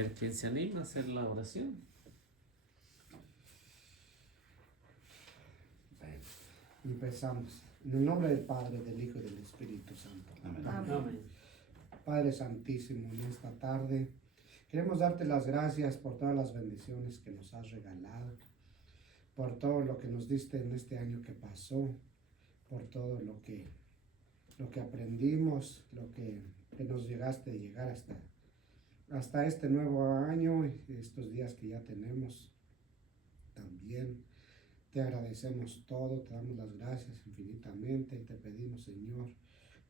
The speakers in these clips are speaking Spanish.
ver quién se anima a hacer la oración. Empezamos. En el nombre del Padre, del Hijo y del Espíritu Santo. Amén. Amén. Padre Santísimo, en esta tarde queremos darte las gracias por todas las bendiciones que nos has regalado, por todo lo que nos diste en este año que pasó, por todo lo que aprendimos, lo que nos llegaste a llegar hasta este nuevo año y estos días que ya tenemos también. Te agradecemos todo, te damos las gracias infinitamente y te pedimos, Señor,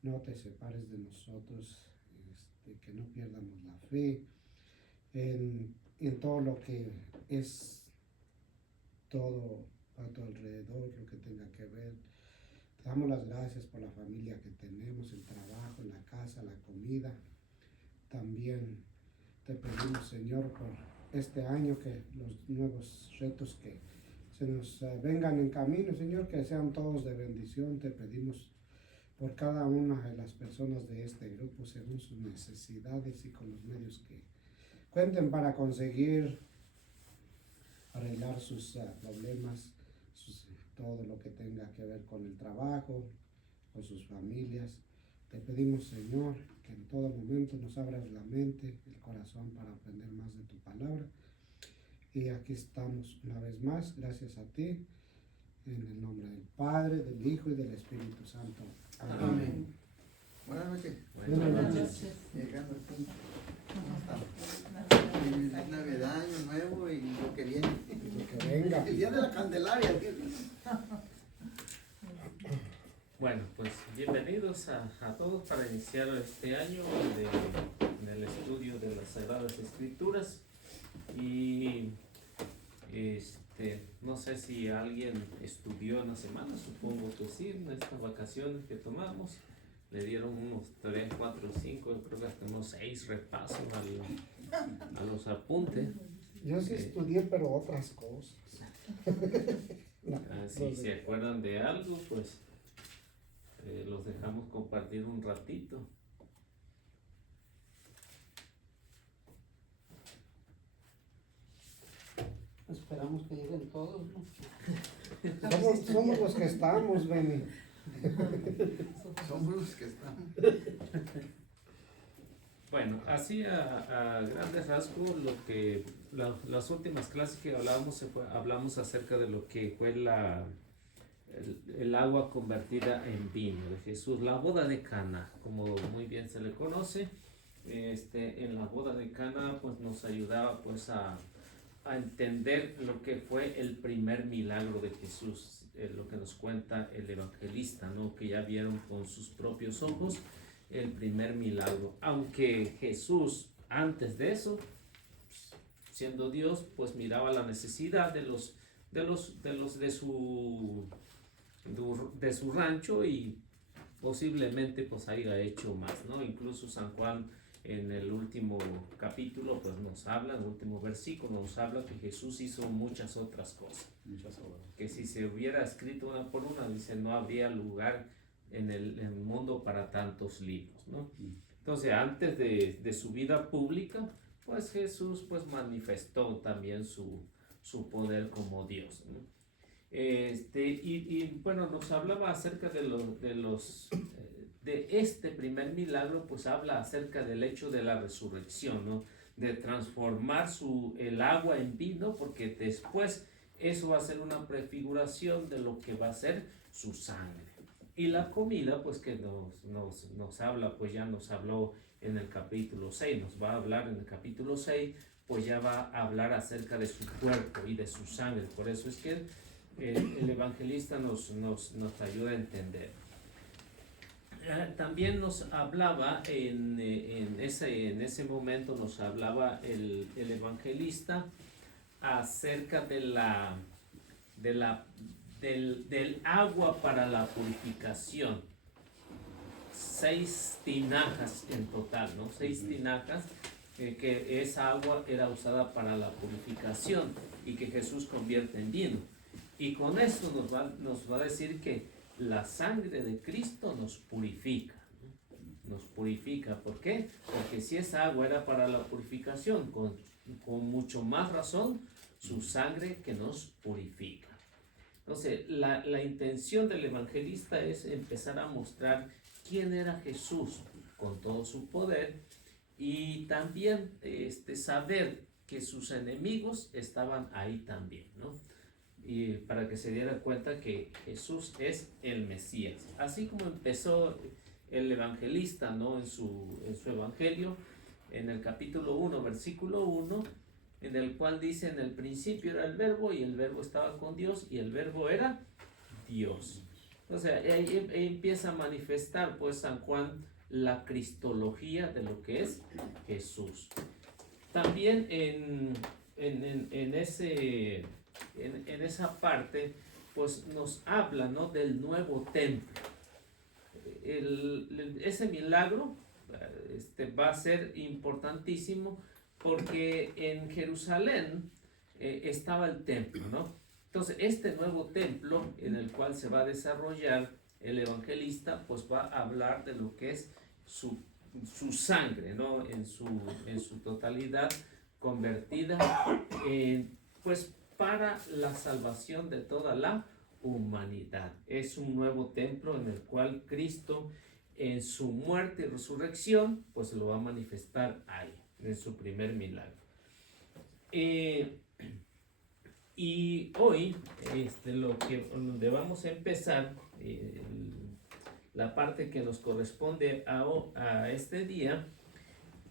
no te separes de nosotros, que no pierdamos la fe en todo lo que es todo a tu alrededor, lo que tenga que ver. Te damos las gracias por la familia que tenemos, el trabajo, la casa, la comida. También te pedimos, Señor, por este año, que los nuevos retos que se nos vengan en camino, Señor, que sean todos de bendición. Te pedimos por cada una de las personas de este grupo, según sus necesidades y con los medios que cuenten para conseguir arreglar sus problemas, todo lo que tenga que ver con el trabajo, con sus familias. Te pedimos, Señor, que en todo momento nos abras la mente, el corazón para aprender más de tu palabra. Y aquí estamos una vez más, gracias a ti, en el nombre del Padre, del Hijo y del Espíritu Santo. Amén. Amén. Buenas noches. Buenas noches. Llegando al punto. Feliz Navidad, Año Nuevo y lo que viene. Lo que venga. El día de la Candelaria. Bueno, pues bienvenidos a todos para iniciar este año del estudio de las Sagradas Escrituras. Y no sé si alguien estudió en la semana, supongo que sí, en estas vacaciones que tomamos. Le dieron unos 3, 4, 5, yo creo que hasta unos 6 repasos a los apuntes. Yo sí estudié, pero otras cosas. Si se acuerdan de algo, pues los dejamos compartir un ratito. Esperamos que lleguen todos, ¿no? Somos los que estamos, Benny. Somos los que estamos. Bueno, así a grandes rasgos, las últimas clases que hablamos acerca de lo que fue el agua convertida en vino de Jesús, la boda de Cana, como muy bien se le conoce. En la boda de Cana, pues nos ayudaba pues a entender lo que fue el primer milagro de Jesús, lo que nos cuenta el evangelista, ¿no? Que ya vieron con sus propios ojos el primer milagro, aunque Jesús antes de eso, siendo Dios, pues miraba la necesidad de su rancho y posiblemente pues haya hecho más, ¿no? Incluso San Juan en el último capítulo pues nos habla, en el último versículo nos habla que Jesús hizo muchas otras cosas, que si se hubiera escrito una por una, dice, no habría lugar en el mundo para tantos libros, ¿no? Entonces antes de su vida pública, pues Jesús pues manifestó también su poder como Dios, ¿no? Bueno, nos hablaba acerca de este primer milagro, pues habla acerca del hecho de la resurrección, ¿no? De transformar el agua en vino, porque después eso va a ser una prefiguración de lo que va a ser su sangre. Y la comida, pues que nos habla, pues ya nos habló en el capítulo 6, nos va a hablar en el capítulo 6, pues ya va a hablar acerca de su cuerpo y de su sangre. Por eso es que el evangelista nos ayuda a entender. También nos hablaba en ese momento nos hablaba el evangelista acerca del agua para la purificación. 6 tinajas en total, ¿no? 6 tinajas, que esa agua era usada para la purificación y que Jesús convierte en vino. Y con esto nos va a decir que la sangre de Cristo nos purifica, nos purifica. ¿Por qué? Porque si esa agua era para la purificación, con mucho más razón, su sangre que nos purifica. Entonces, la intención del evangelista es empezar a mostrar quién era Jesús con todo su poder y también saber que sus enemigos estaban ahí también, ¿no? Y para que se diera cuenta que Jesús es el Mesías. Así como empezó el evangelista, ¿no? En su evangelio, en el capítulo 1, versículo 1, en el cual dice: en el principio era el verbo y el verbo estaba con Dios y el verbo era Dios. Entonces ahí empieza a manifestar pues San Juan la cristología de lo que es Jesús. También en esa parte pues nos habla, ¿no? Del nuevo templo. Ese milagro va a ser importantísimo porque en Jerusalén estaba el templo, ¿no? Entonces este nuevo templo en el cual se va a desarrollar el evangelista pues va a hablar de lo que es su sangre, ¿no? En su totalidad convertida pues para la salvación de toda la humanidad. Es un nuevo templo en el cual Cristo en su muerte y resurrección pues lo va a manifestar ahí en su primer milagro. Y hoy donde vamos a empezar la parte que nos corresponde a este día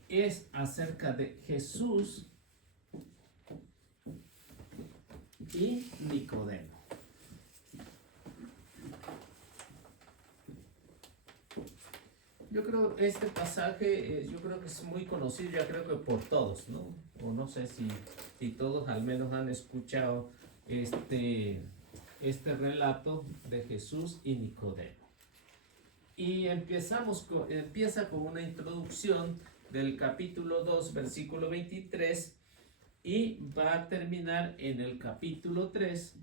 es acerca de Jesús y Nicodemo. Yo creo este pasaje, yo creo que es muy conocido, ya creo que por todos, ¿no? O no sé si todos al menos han escuchado este relato de Jesús y Nicodemo. Y empieza con una introducción del capítulo 2, versículo 23, y va a terminar en el capítulo 3,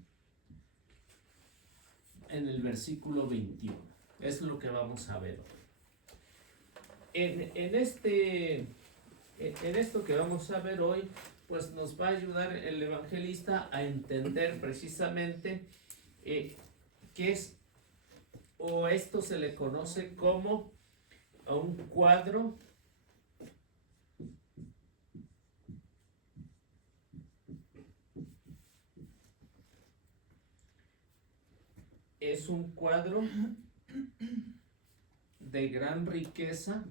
en el versículo 21. Es lo que vamos a ver hoy. En esto que vamos a ver hoy, pues nos va a ayudar el evangelista a entender precisamente qué es, o esto se le conoce como un cuadro de gran riqueza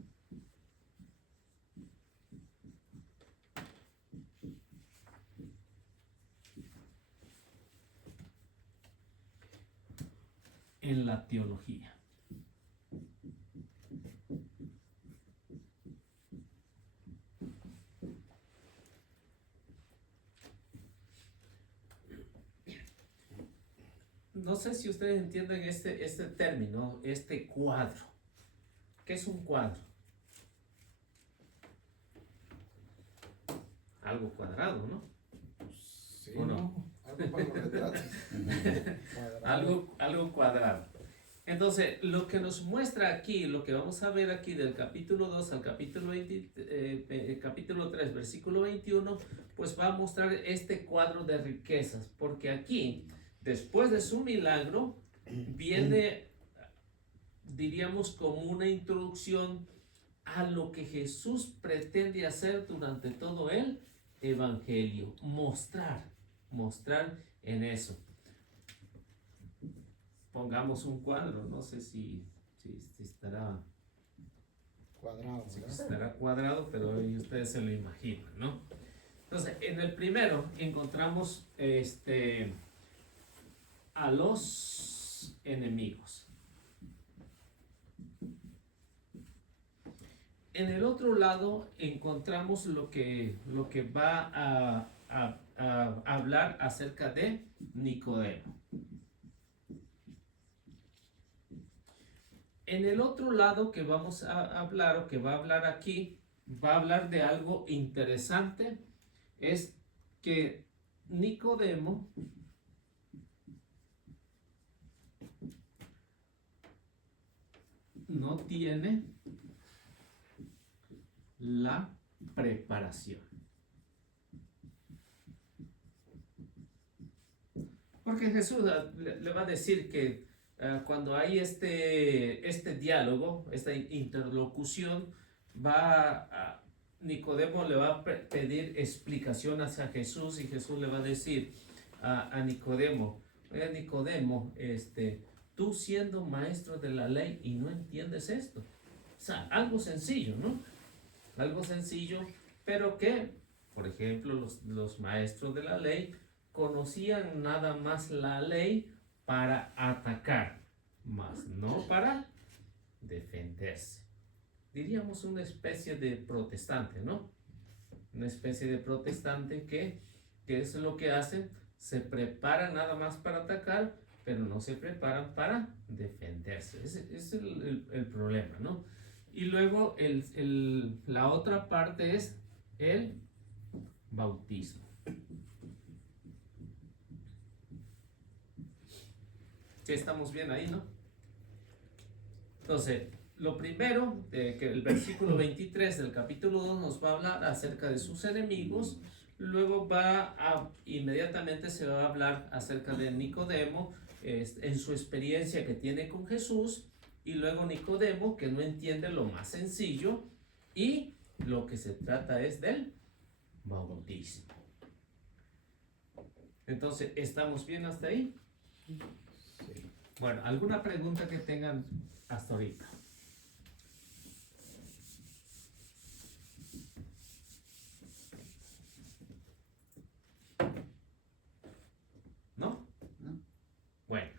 en la teología. No sé si ustedes entienden este término, este cuadro. ¿Qué es un cuadro? Algo cuadrado, ¿no? Sí, ¿O no? Algo para los retratos. Algo cuadrado. Entonces, lo que nos muestra aquí, lo que vamos a ver aquí del capítulo 2 al capítulo 3, versículo 21, pues va a mostrar este cuadro de riquezas, porque aquí, después de su milagro, viene, diríamos, como una introducción a lo que Jesús pretende hacer durante todo el evangelio, mostrar en eso. Pongamos un cuadro, no sé si estará Cuadrado, si ¿verdad? estará cuadrado, pero ahí ustedes se lo imaginan, ¿no? Entonces, en el primero encontramos a los enemigos. En el otro lado encontramos lo que va a hablar acerca de Nicodemo. En el otro lado que vamos a hablar, o que va a hablar aquí, va a hablar de algo interesante, es que Nicodemo no tiene la preparación. Porque Jesús le va a decir que cuando hay este diálogo, esta interlocución, Nicodemo le va a pedir explicación hacia Jesús y Jesús le va a decir a Nicodemo, oye Nicodemo, tú siendo maestro de la ley y no entiendes esto. O sea, algo sencillo, ¿no? Algo sencillo, pero que, por ejemplo, los maestros de la ley conocían nada más la ley para atacar, más no para defenderse. Diríamos una especie de protestante, ¿no? Una especie de protestante que es lo que hacen, se preparan nada más para atacar, pero no se preparan para defenderse. Ese es el problema, ¿no? Y luego la otra parte es el bautismo. Sí, estamos bien ahí, ¿no? Entonces, lo primero, que el versículo 23 del capítulo 2 nos va a hablar acerca de sus enemigos, luego inmediatamente se va a hablar acerca de Nicodemo, en su experiencia que tiene con Jesús, y luego Nicodemo que no entiende lo más sencillo, y lo que se trata es del bautismo. Entonces, ¿estamos bien hasta ahí? Bueno, ¿alguna pregunta que tengan hasta ahorita? ¿No? No. Bueno,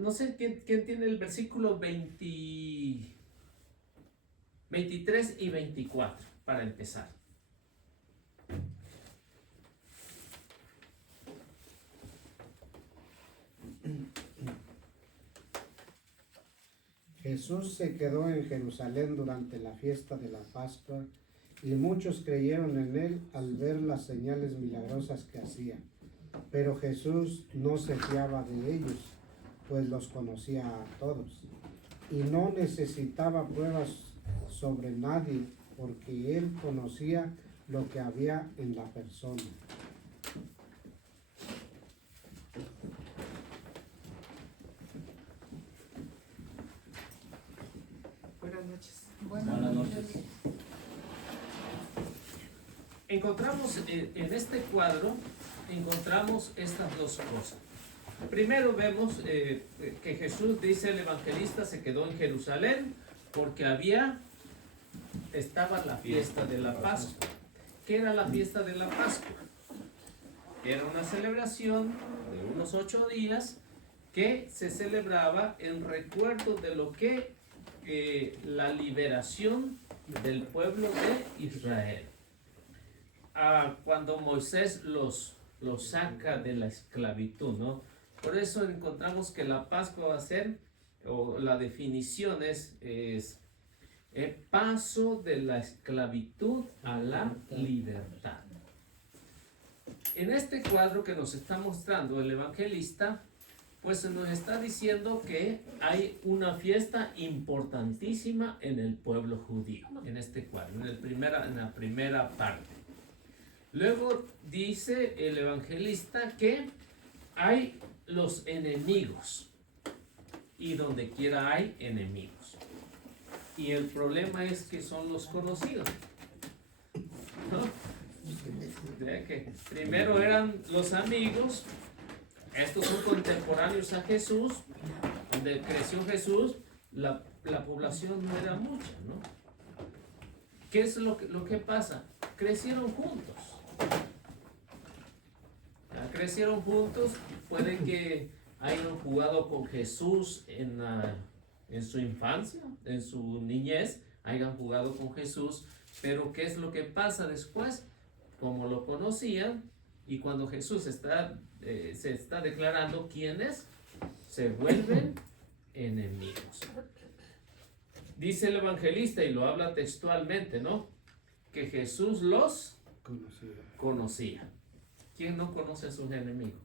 no sé quién tiene el versículo 23 y 24 para empezar. Jesús se quedó en Jerusalén durante la fiesta de la Pascua y muchos creyeron en él al ver las señales milagrosas que hacía. Pero Jesús no se fiaba de ellos, pues los conocía a todos y no necesitaba pruebas sobre nadie, porque él conocía lo que había en la persona. Buenas noches. Buenas noches. Encontramos en este cuadro, encontramos estas dos cosas. Primero vemos que Jesús, dice el evangelista, se quedó en Jerusalén porque estaba la fiesta de la Pascua. ¿Qué era la fiesta de la Pascua? Era una celebración de unos 8 días que se celebraba en recuerdo de lo que la liberación del pueblo de Israel. Cuando Moisés los saca de la esclavitud, ¿no? Por eso encontramos que la Pascua va a ser, o la definición es el paso de la esclavitud a la libertad. En este cuadro que nos está mostrando el evangelista, pues nos está diciendo que hay una fiesta importantísima en el pueblo judío, en este cuadro, en la primera parte. Luego dice el evangelista que hay los enemigos, y donde quiera hay enemigos. Y el problema es que son los conocidos, ¿no? De que primero eran los amigos, estos son contemporáneos a Jesús, donde creció Jesús, la población no era mucha, ¿no? ¿Qué es lo que pasa? Crecieron juntos. Crecieron juntos, puede que hayan jugado con Jesús en su infancia, en su niñez, hayan jugado con Jesús, pero ¿qué es lo que pasa después? Como lo conocían, y cuando Jesús se está declarando quién es, se vuelven enemigos. Dice el evangelista, y lo habla textualmente, ¿no? Que Jesús los conocía. ¿Quién no conoce a sus enemigos?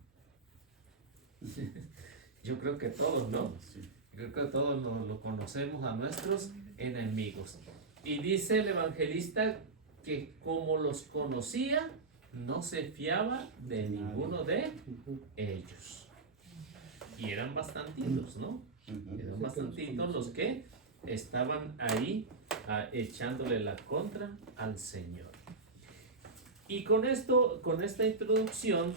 Yo creo que todos, ¿no? Yo creo que todos lo conocemos a nuestros enemigos. Y dice el evangelista que como los conocía, no se fiaba de ninguno de ellos. Y eran bastantitos, ¿no? Eran bastantitos los que estaban ahí echándole la contra al Señor. Y con esto, con esta introducción,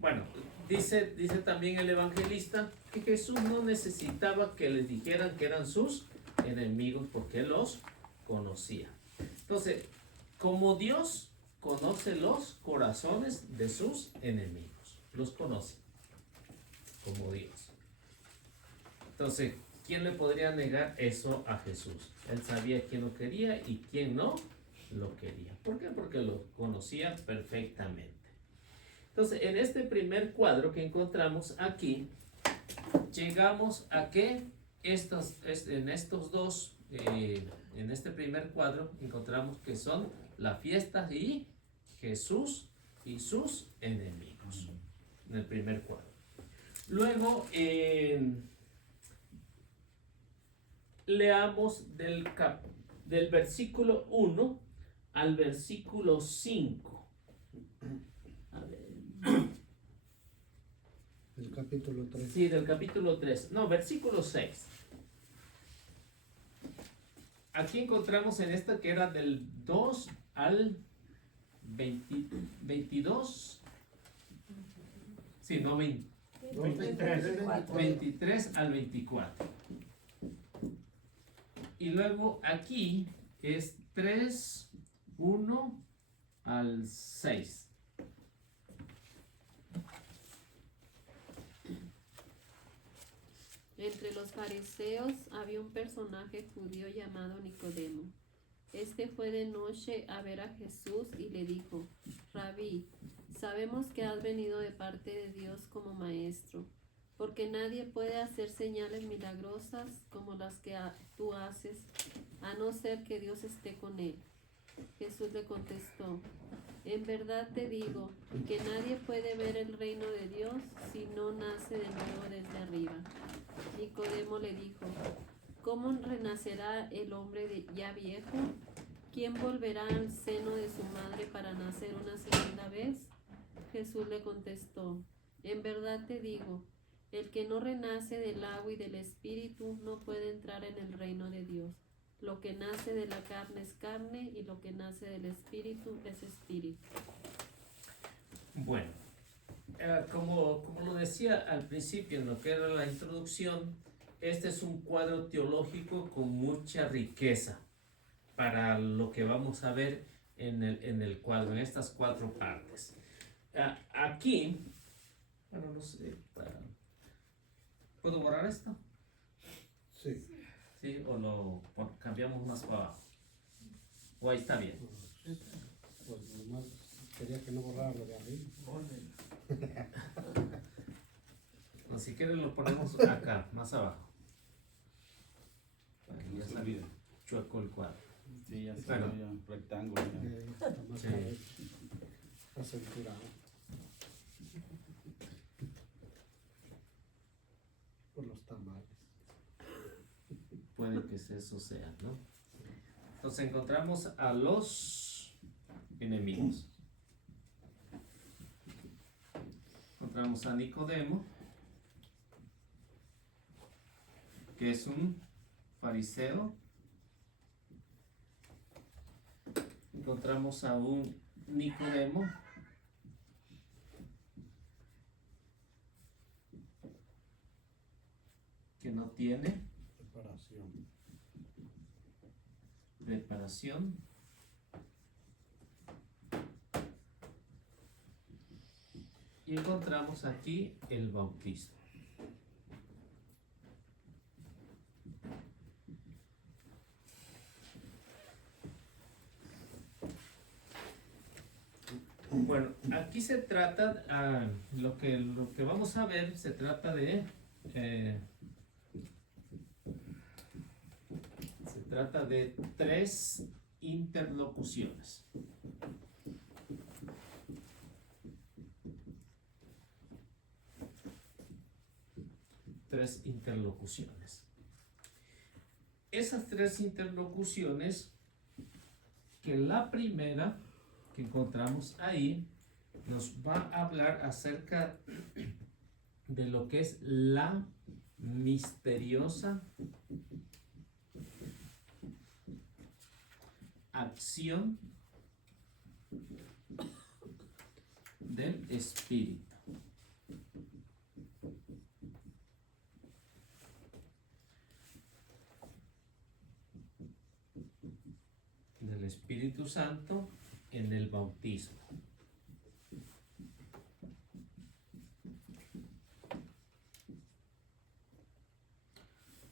bueno, dice también el evangelista que Jesús no necesitaba que les dijeran que eran sus enemigos porque él los conocía. Entonces, como Dios conoce los corazones de sus enemigos, los conoce como Dios. Entonces, ¿quién le podría negar eso a Jesús? Él sabía quién lo quería y quién no lo quería. ¿Por qué? Porque lo conocía perfectamente. Entonces, en este primer cuadro que encontramos aquí, llegamos a que en este primer cuadro encontramos que son la fiesta y Jesús y sus enemigos. En el primer cuadro. Luego, leamos del versículo 1 al versículo 5. A ver. El capítulo 3. Sí, del capítulo 3. No, versículo 6. Aquí encontramos en esta que era del 2 al 22. Sí, no 20. 23 al 24. Y luego aquí es 3, 1 al 6. Entre los fariseos había un personaje judío llamado Nicodemo. Este fue de noche a ver a Jesús y le dijo: Rabí, sabemos que has venido de parte de Dios como maestro, porque nadie puede hacer señales milagrosas como las que tú haces, a no ser que Dios esté con él. Jesús le contestó: en verdad te digo que nadie puede ver el reino de Dios si no nace de nuevo desde arriba. Nicodemo le dijo: ¿cómo renacerá el hombre ya viejo? ¿Quién volverá al seno de su madre para nacer una segunda vez? Jesús le contestó: en verdad te digo, el que no renace del agua y del espíritu no puede entrar en el reino de Dios. Lo que nace de la carne es carne, y lo que nace del espíritu es espíritu. Bueno, como lo decía al principio en lo que era la introducción, este es un cuadro teológico con mucha riqueza para lo que vamos a ver en el cuadro, en estas 4 partes. Aquí, bueno, no sé, ¿puedo borrar esto? Sí. ¿Sí? ¿O lo cambiamos más para abajo? ¿O ahí está bien? Pues nomás quería que no borrara lo de arriba. O si quieres lo ponemos acá, más abajo. Para que ya salga chueco el cuadro. Sí, ya se Bueno. ve un rectángulo. Ya. Está más Sí. acenturado. Por los tamales. Puede que eso sea, ¿no? Entonces encontramos a los enemigos. Encontramos a Nicodemo, que es un fariseo. Encontramos a un Nicodemo, que no tiene preparación. Y encontramos aquí el bautismo. Bueno, aquí se trata, lo que vamos a ver, se trata de tres interlocuciones. esas tres interlocuciones, que la primera que encontramos ahí nos va a hablar acerca de lo que es la misteriosa acción del Espíritu. Del Espíritu Santo en el bautismo.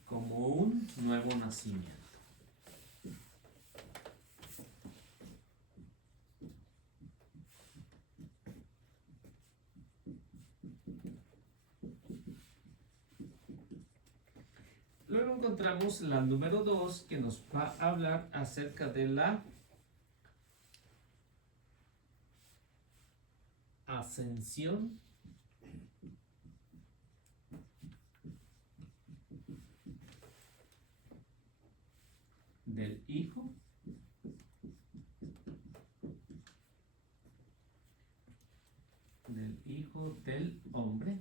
Como un nuevo nacimiento. Luego encontramos la número 2 que nos va a hablar acerca de la ascensión del Hijo del Hombre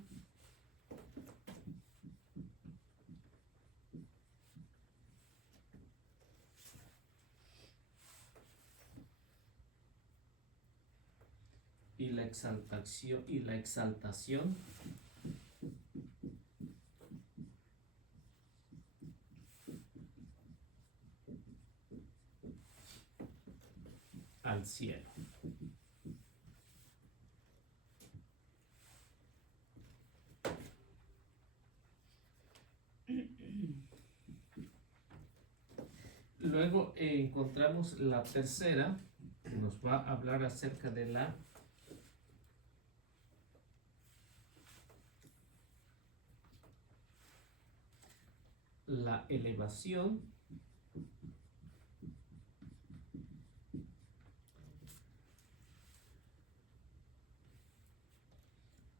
y la exaltación al cielo. Luego encontramos la tercera, que nos va a hablar acerca de la elevación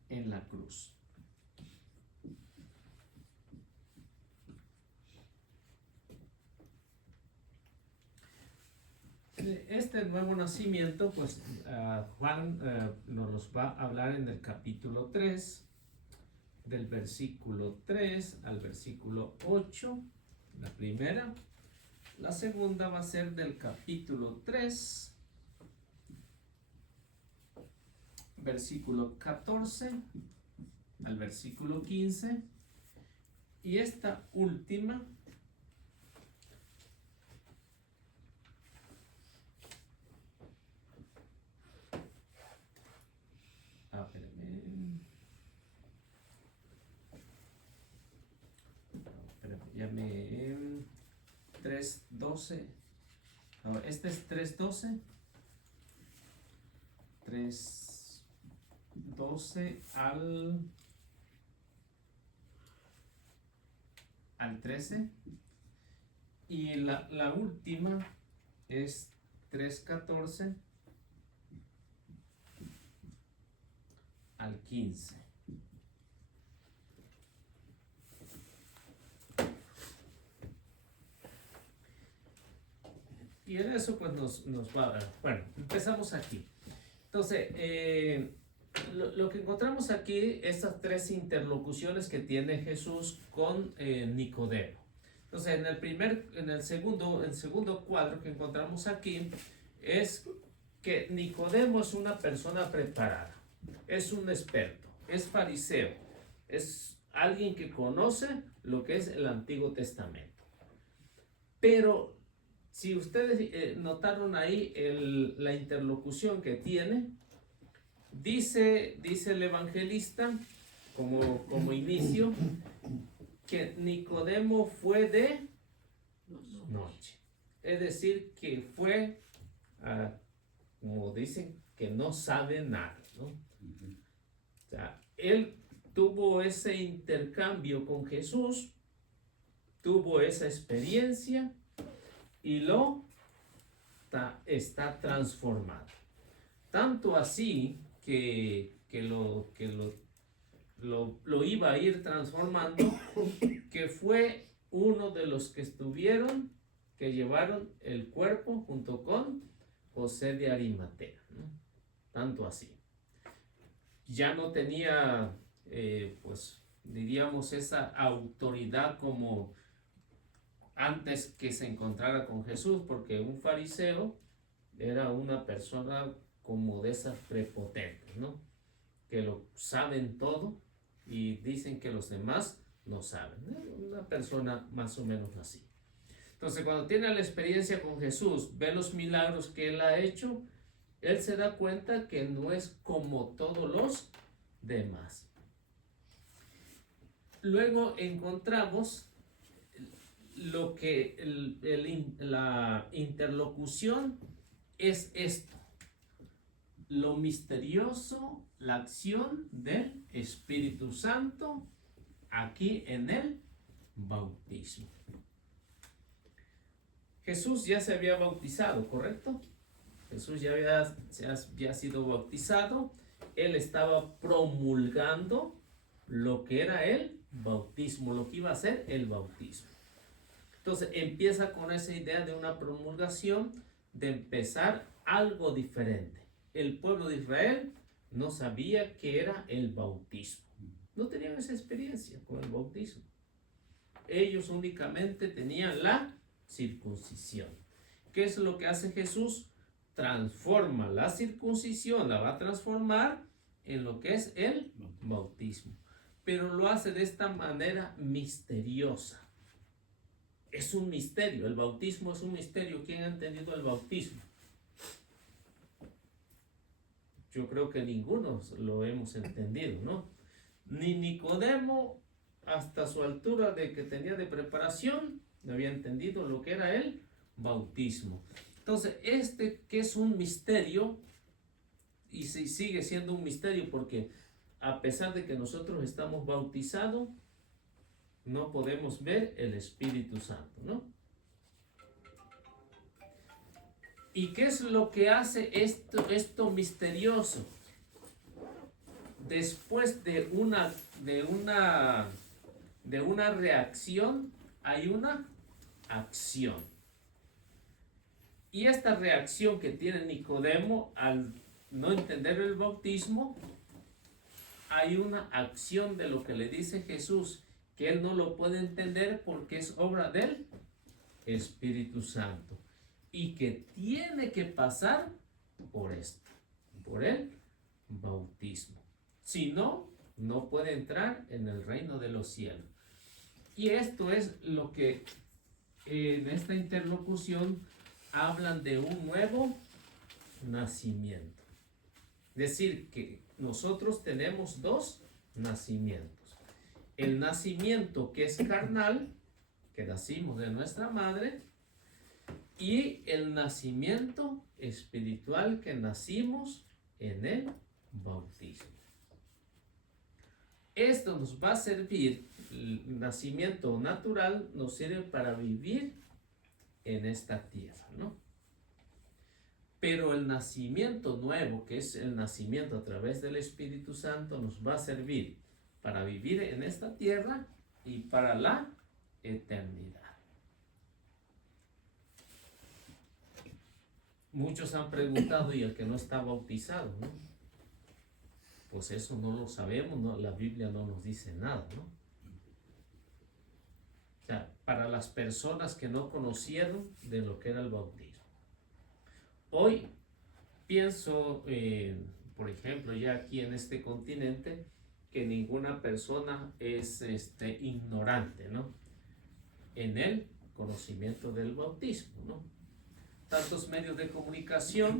en la cruz. Este nuevo nacimiento, pues Juan nos los va a hablar en el capítulo 3, del versículo 3 al versículo 8, la primera. La segunda va a ser del capítulo 3, versículo 14 al versículo 15. Y esta última llame 3:12. No, este es 3:12. 3:12 al 13. Y la última es 3:14 al 15. Y en eso pues nos va a dar. Bueno, empezamos aquí. Entonces, lo que encontramos aquí, estas tres interlocuciones que tiene Jesús con Nicodemo. Entonces, en el segundo cuadro que encontramos aquí es que Nicodemo es una persona preparada, es un experto, es fariseo, es alguien que conoce lo que es el Antiguo Testamento. Pero si ustedes notaron ahí la interlocución que tiene, dice el evangelista como inicio que Nicodemo fue de noche. Es decir, que fue, como dicen, que no sabe nada, ¿no? O sea, él tuvo ese intercambio con Jesús, tuvo esa experiencia y está transformado. Tanto así que lo iba a ir transformando, que fue uno de los que que llevaron el cuerpo junto con José de Arimatea, ¿no? Tanto así. Ya no tenía, pues diríamos, esa autoridad como antes que se encontrara con Jesús, porque un fariseo era una persona como de esas prepotentes, ¿no? Que lo saben todo y dicen que los demás no saben, ¿no? Una persona más o menos así. Entonces, cuando tiene la experiencia con Jesús, ve los milagros que él ha hecho, él se da cuenta que no es como todos los demás. Luego encontramos lo que la interlocución es esto: lo misterioso, la acción del Espíritu Santo aquí en el bautismo. Jesús ya se había bautizado, ¿correcto? Jesús ya había sido bautizado. Él estaba promulgando lo que era el bautismo, lo que iba a ser el bautismo. Entonces empieza con esa idea de una promulgación, de empezar algo diferente. El pueblo de Israel no sabía qué era el bautismo. No tenían esa experiencia con el bautismo. Ellos únicamente tenían la circuncisión. ¿Qué es lo que hace Jesús? Transforma la circuncisión, la va a transformar en lo que es el bautismo. Pero lo hace de esta manera misteriosa. Es un misterio, el bautismo es un misterio. ¿Quién ha entendido el bautismo? Yo creo que ninguno lo hemos entendido, ¿no? Ni Nicodemo, hasta su altura de que tenía de preparación, no había entendido lo que era el bautismo. Entonces, que es un misterio, y sigue siendo un misterio porque a pesar de que nosotros estamos bautizados, no podemos ver el Espíritu Santo, ¿no? ¿Y qué es lo que hace esto misterioso? Después de una reacción, hay una acción. Y esta reacción que tiene Nicodemo al no entender el bautismo, hay una acción de lo que le dice Jesús, que él no lo puede entender porque es obra del Espíritu Santo y que tiene que pasar por esto, por el bautismo. Si no, no puede entrar en el reino de los cielos. Y esto es lo que en esta interlocución hablan de un nuevo nacimiento. Es decir, que nosotros tenemos dos nacimientos. El nacimiento que es carnal, que nacimos de nuestra madre, y el nacimiento espiritual que nacimos en el bautismo. Esto nos va a servir, el nacimiento natural nos sirve para vivir en esta tierra, ¿no? Pero el nacimiento nuevo, que es el nacimiento a través del Espíritu Santo, nos va a servir para vivir en esta tierra y para la eternidad. Muchos han preguntado, ¿y el que no está bautizado, no? Pues eso no lo sabemos, ¿no? La Biblia no nos dice nada, ¿no? O sea, para las personas que no conocieron de lo que era el bautismo. Hoy pienso, por ejemplo, ya aquí en este continente, que ninguna persona es ignorante, ¿no? En el conocimiento del bautismo, ¿no? Tantos medios de comunicación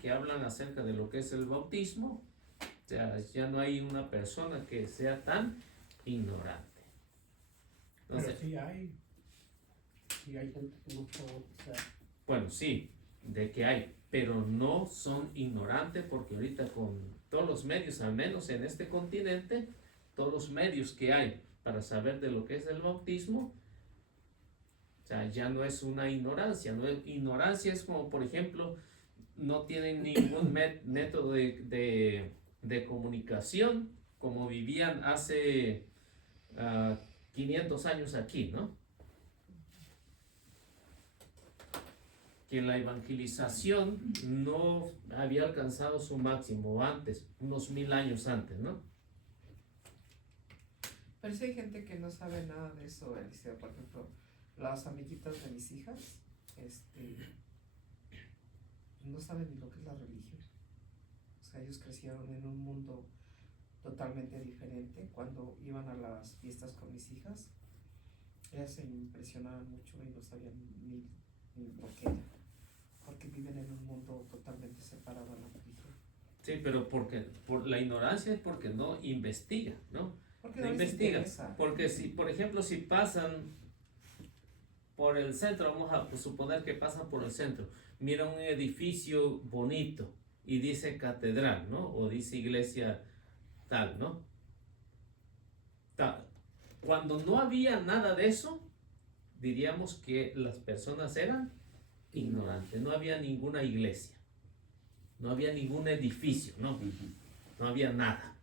que hablan acerca de lo que es el bautismo, o sea, ya no hay una persona que sea tan ignorante. Entonces, pero sí hay gente que no puede bautizar. bueno, sí, de que hay, pero no son ignorantes, porque ahorita con todos los medios, al menos en este continente, todos los medios que hay para saber de lo que es el bautismo, o sea, ya no es una ignorancia. Ignorancia es como, por ejemplo, no tienen ningún método de comunicación como vivían hace 500 años aquí, ¿no? Que la evangelización no había alcanzado su máximo antes, unos 1000 años antes, ¿no? Pero sí hay gente que no sabe nada de eso, Eliseo. Por ejemplo, las amiguitas de mis hijas, no saben ni lo que es la religión. O sea, ellos crecieron en un mundo totalmente diferente. Cuando iban a las fiestas con mis hijas, ellas se impresionaban mucho y no sabían ni lo que era. Porque viven en un mundo totalmente separado de la religión. Sí, pero porque por la ignorancia es porque no investiga, ¿no? Porque No no les investiga. interesa. Porque si, por ejemplo, si pasan por el centro, vamos a suponer que pasan por el centro, mira un edificio bonito y dice catedral, ¿no? O dice iglesia tal, ¿no? Cuando no había nada de eso, diríamos que las personas eran ignorantes, no había ninguna iglesia, no había ningún edificio, ¿no? No había nada.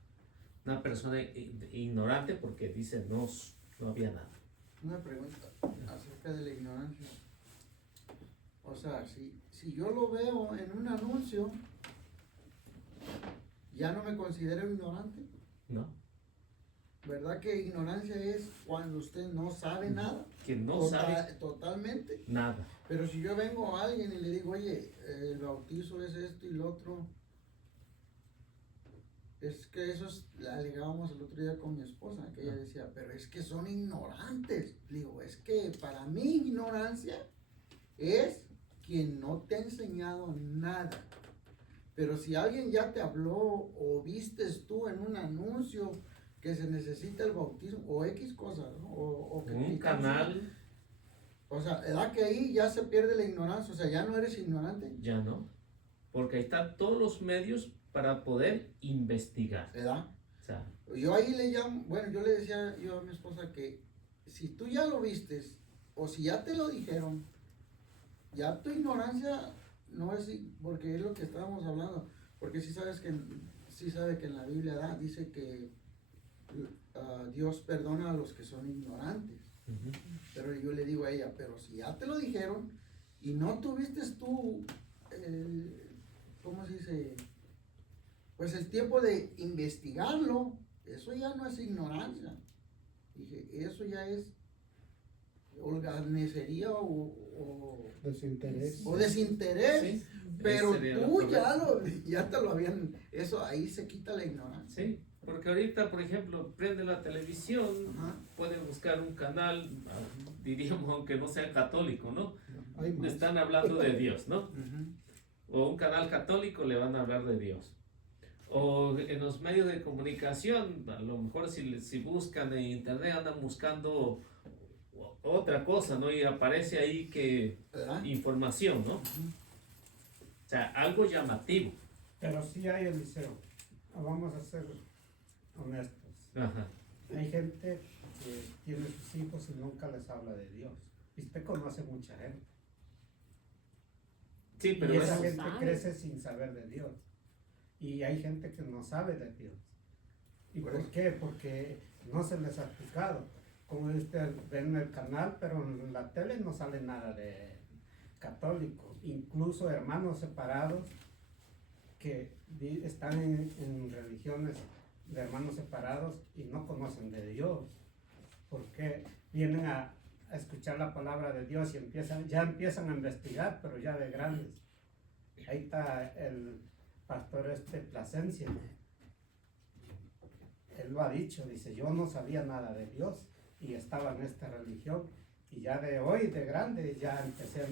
Una persona ignorante porque dice no había nada. Una pregunta acerca de la ignorancia. O sea, si yo lo veo en un anuncio, ¿ya no me considero ignorante? ¿No? ¿Verdad que ignorancia es cuando usted no sabe nada? Que no sabe Totalmente. nada. Pero si yo vengo a alguien y le digo, oye, el bautizo es esto y lo otro, es que eso alegábamos el otro día con mi esposa, que ella decía, pero es que son ignorantes. Digo, es que para mí ignorancia es quien no te ha enseñado nada. Pero si alguien ya te habló o vistes tú en un anuncio que se necesita el bautismo o X cosas, ¿no? O que Un canal o sea, ¿verdad que ahí ya se pierde la ignorancia? O sea, ya no eres ignorante, ya no, porque ahí están todos los medios para poder investigar. ¿verdad? O sea, Yo ahí le llamo, bueno, yo le decía yo a mi esposa que si tú ya lo vistes o si ya te lo dijeron, ya tu ignorancia no es, porque es lo que estábamos hablando, porque sí sabes que, sí sabe que en la Biblia dice que Dios perdona a los que son ignorantes. Pero yo le digo a ella, pero si ya te lo dijeron y no tuviste tú, ¿cómo se dice? Pues el tiempo de investigarlo, eso ya no es ignorancia. Dije, eso ya es holgazanería o Desinterés. desinterés. sí, Pero ese sería tú lo ya te lo habían, eso ahí se quita la ignorancia. sí, porque ahorita, por ejemplo, prende la televisión, Ajá. pueden buscar un canal, diríamos, aunque no sea católico, ¿no? Hay más. Están hablando de Dios, ¿no? Ujú. O un canal católico le van a hablar de Dios. O en los medios de comunicación, a lo mejor si buscan en internet andan buscando otra cosa, ¿no? Y aparece ahí que ¿Verdad? información, ¿no? O sea, algo llamativo. Pero sí hay, Eliseo, vamos a ser honestos. Ajá. Hay gente que tiene sus hijos y nunca les habla de Dios. Y usted conoce mucha gente. Sí, pero Y esa eso, gente sabe. crece sin saber de Dios. Y hay gente que no sabe de Dios. ¿Y por qué? Porque no se les ha explicado. Como usted ven el canal, pero en la tele no sale nada de católico. Incluso hermanos separados que están en religiones de hermanos separados y no conocen de Dios. Porque vienen a escuchar la palabra de Dios y ya empiezan a investigar, pero ya de grandes. Ahí está el pastor Plasencia. Él lo ha dicho, dice, yo no sabía nada de Dios y estaba en esta religión. Y ya de hoy, de grande, ya empecé a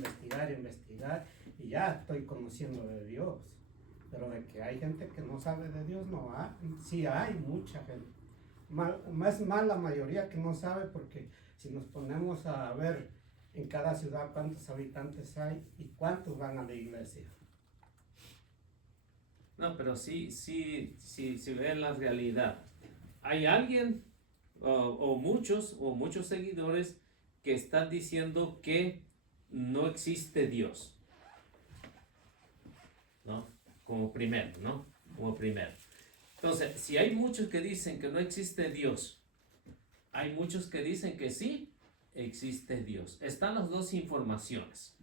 investigar y ya estoy conociendo de Dios. Pero de que hay gente que no sabe de Dios, no hay. Sí hay mucha gente. Más la mayoría que no sabe, porque si nos ponemos a ver en cada ciudad cuántos habitantes hay y cuántos van a la iglesia. no, pero sí ven la realidad. Hay alguien o muchos seguidores que están diciendo que no existe Dios, ¿no? Como primero, ¿no? Como primero. Entonces, si hay muchos que dicen que no existe Dios, hay muchos que dicen que sí, existe Dios. Están las dos informaciones.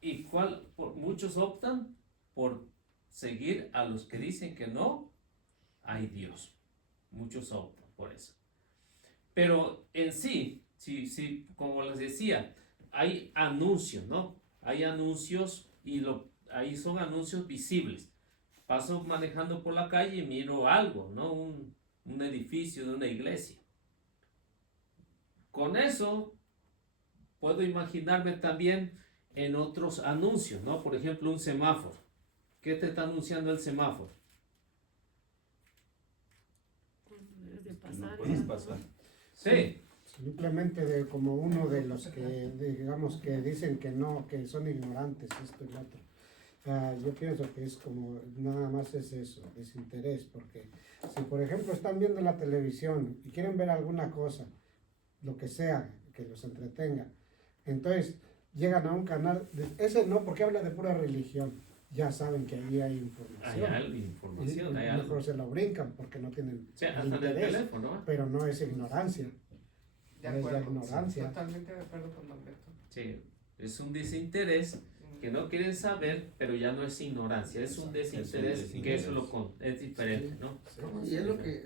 Y muchos optan por seguir a los que dicen que no hay Dios. Muchos optan por eso. Pero en sí, como les decía, hay anuncios, ¿no? Hay anuncios y ahí son anuncios visibles. Paso manejando por la calle y miro algo, ¿no? Un edificio de una iglesia. Con eso puedo imaginarme también en otros anuncios, ¿no? Por ejemplo, un semáforo. ¿Qué te está anunciando el semáforo? Cuando debes de No pasar, puedes ya, ¿no? pasar. Sí. Simplemente como uno de los que, digamos, que dicen que no, que son ignorantes, esto y lo otro. Yo pienso que es como, nada más es eso, desinterés, porque si por ejemplo están viendo la televisión y quieren ver alguna cosa, lo que sea, que los entretenga, entonces llegan a un canal, ese no, porque habla de pura religión, ya saben que ahí hay Hay información. algo, información, Y hay mejor algo. se lo brincan porque no tienen Sí, hasta en el interés, teléfono, ¿eh? pero no es ignorancia. De No es la acuerdo, ignorancia. totalmente de acuerdo con Alberto. Sí, es un desinterés que no quieren saber, pero ya no es ignorancia, es un desinterés, que eso es diferente, ¿no? Y es lo que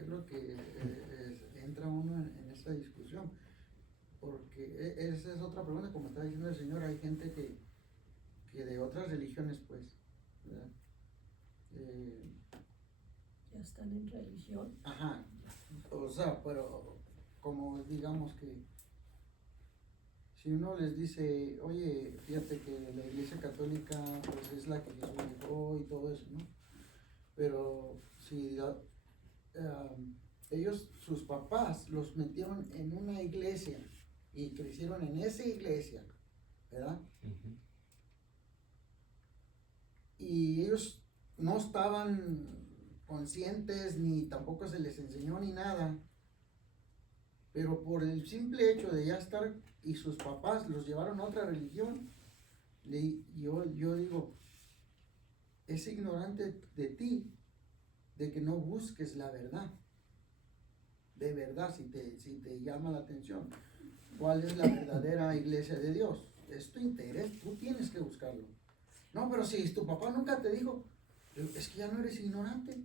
entra uno en esta discusión, porque esa es otra pregunta, como está diciendo el Señor, hay gente que de otras religiones, pues, ¿verdad? Ya están en religión. Ajá, o sea, pero como digamos que si uno les dice, oye, fíjate que la iglesia católica pues es la que Jesús dejó y todo eso, ¿no? Pero si ellos, sus papás, los metieron en una iglesia y crecieron en esa iglesia, ¿verdad? Ujú. Y ellos no estaban conscientes ni tampoco se les enseñó ni nada, pero por el simple hecho de ya estar y sus papás los llevaron a otra religión, yo digo, es ignorante de ti de que no busques la verdad, de verdad, si te llama la atención, cuál es la verdadera iglesia de Dios, es tu interés, tú tienes que buscarlo. No, pero si tu papá nunca te dijo, es que ya no eres ignorante,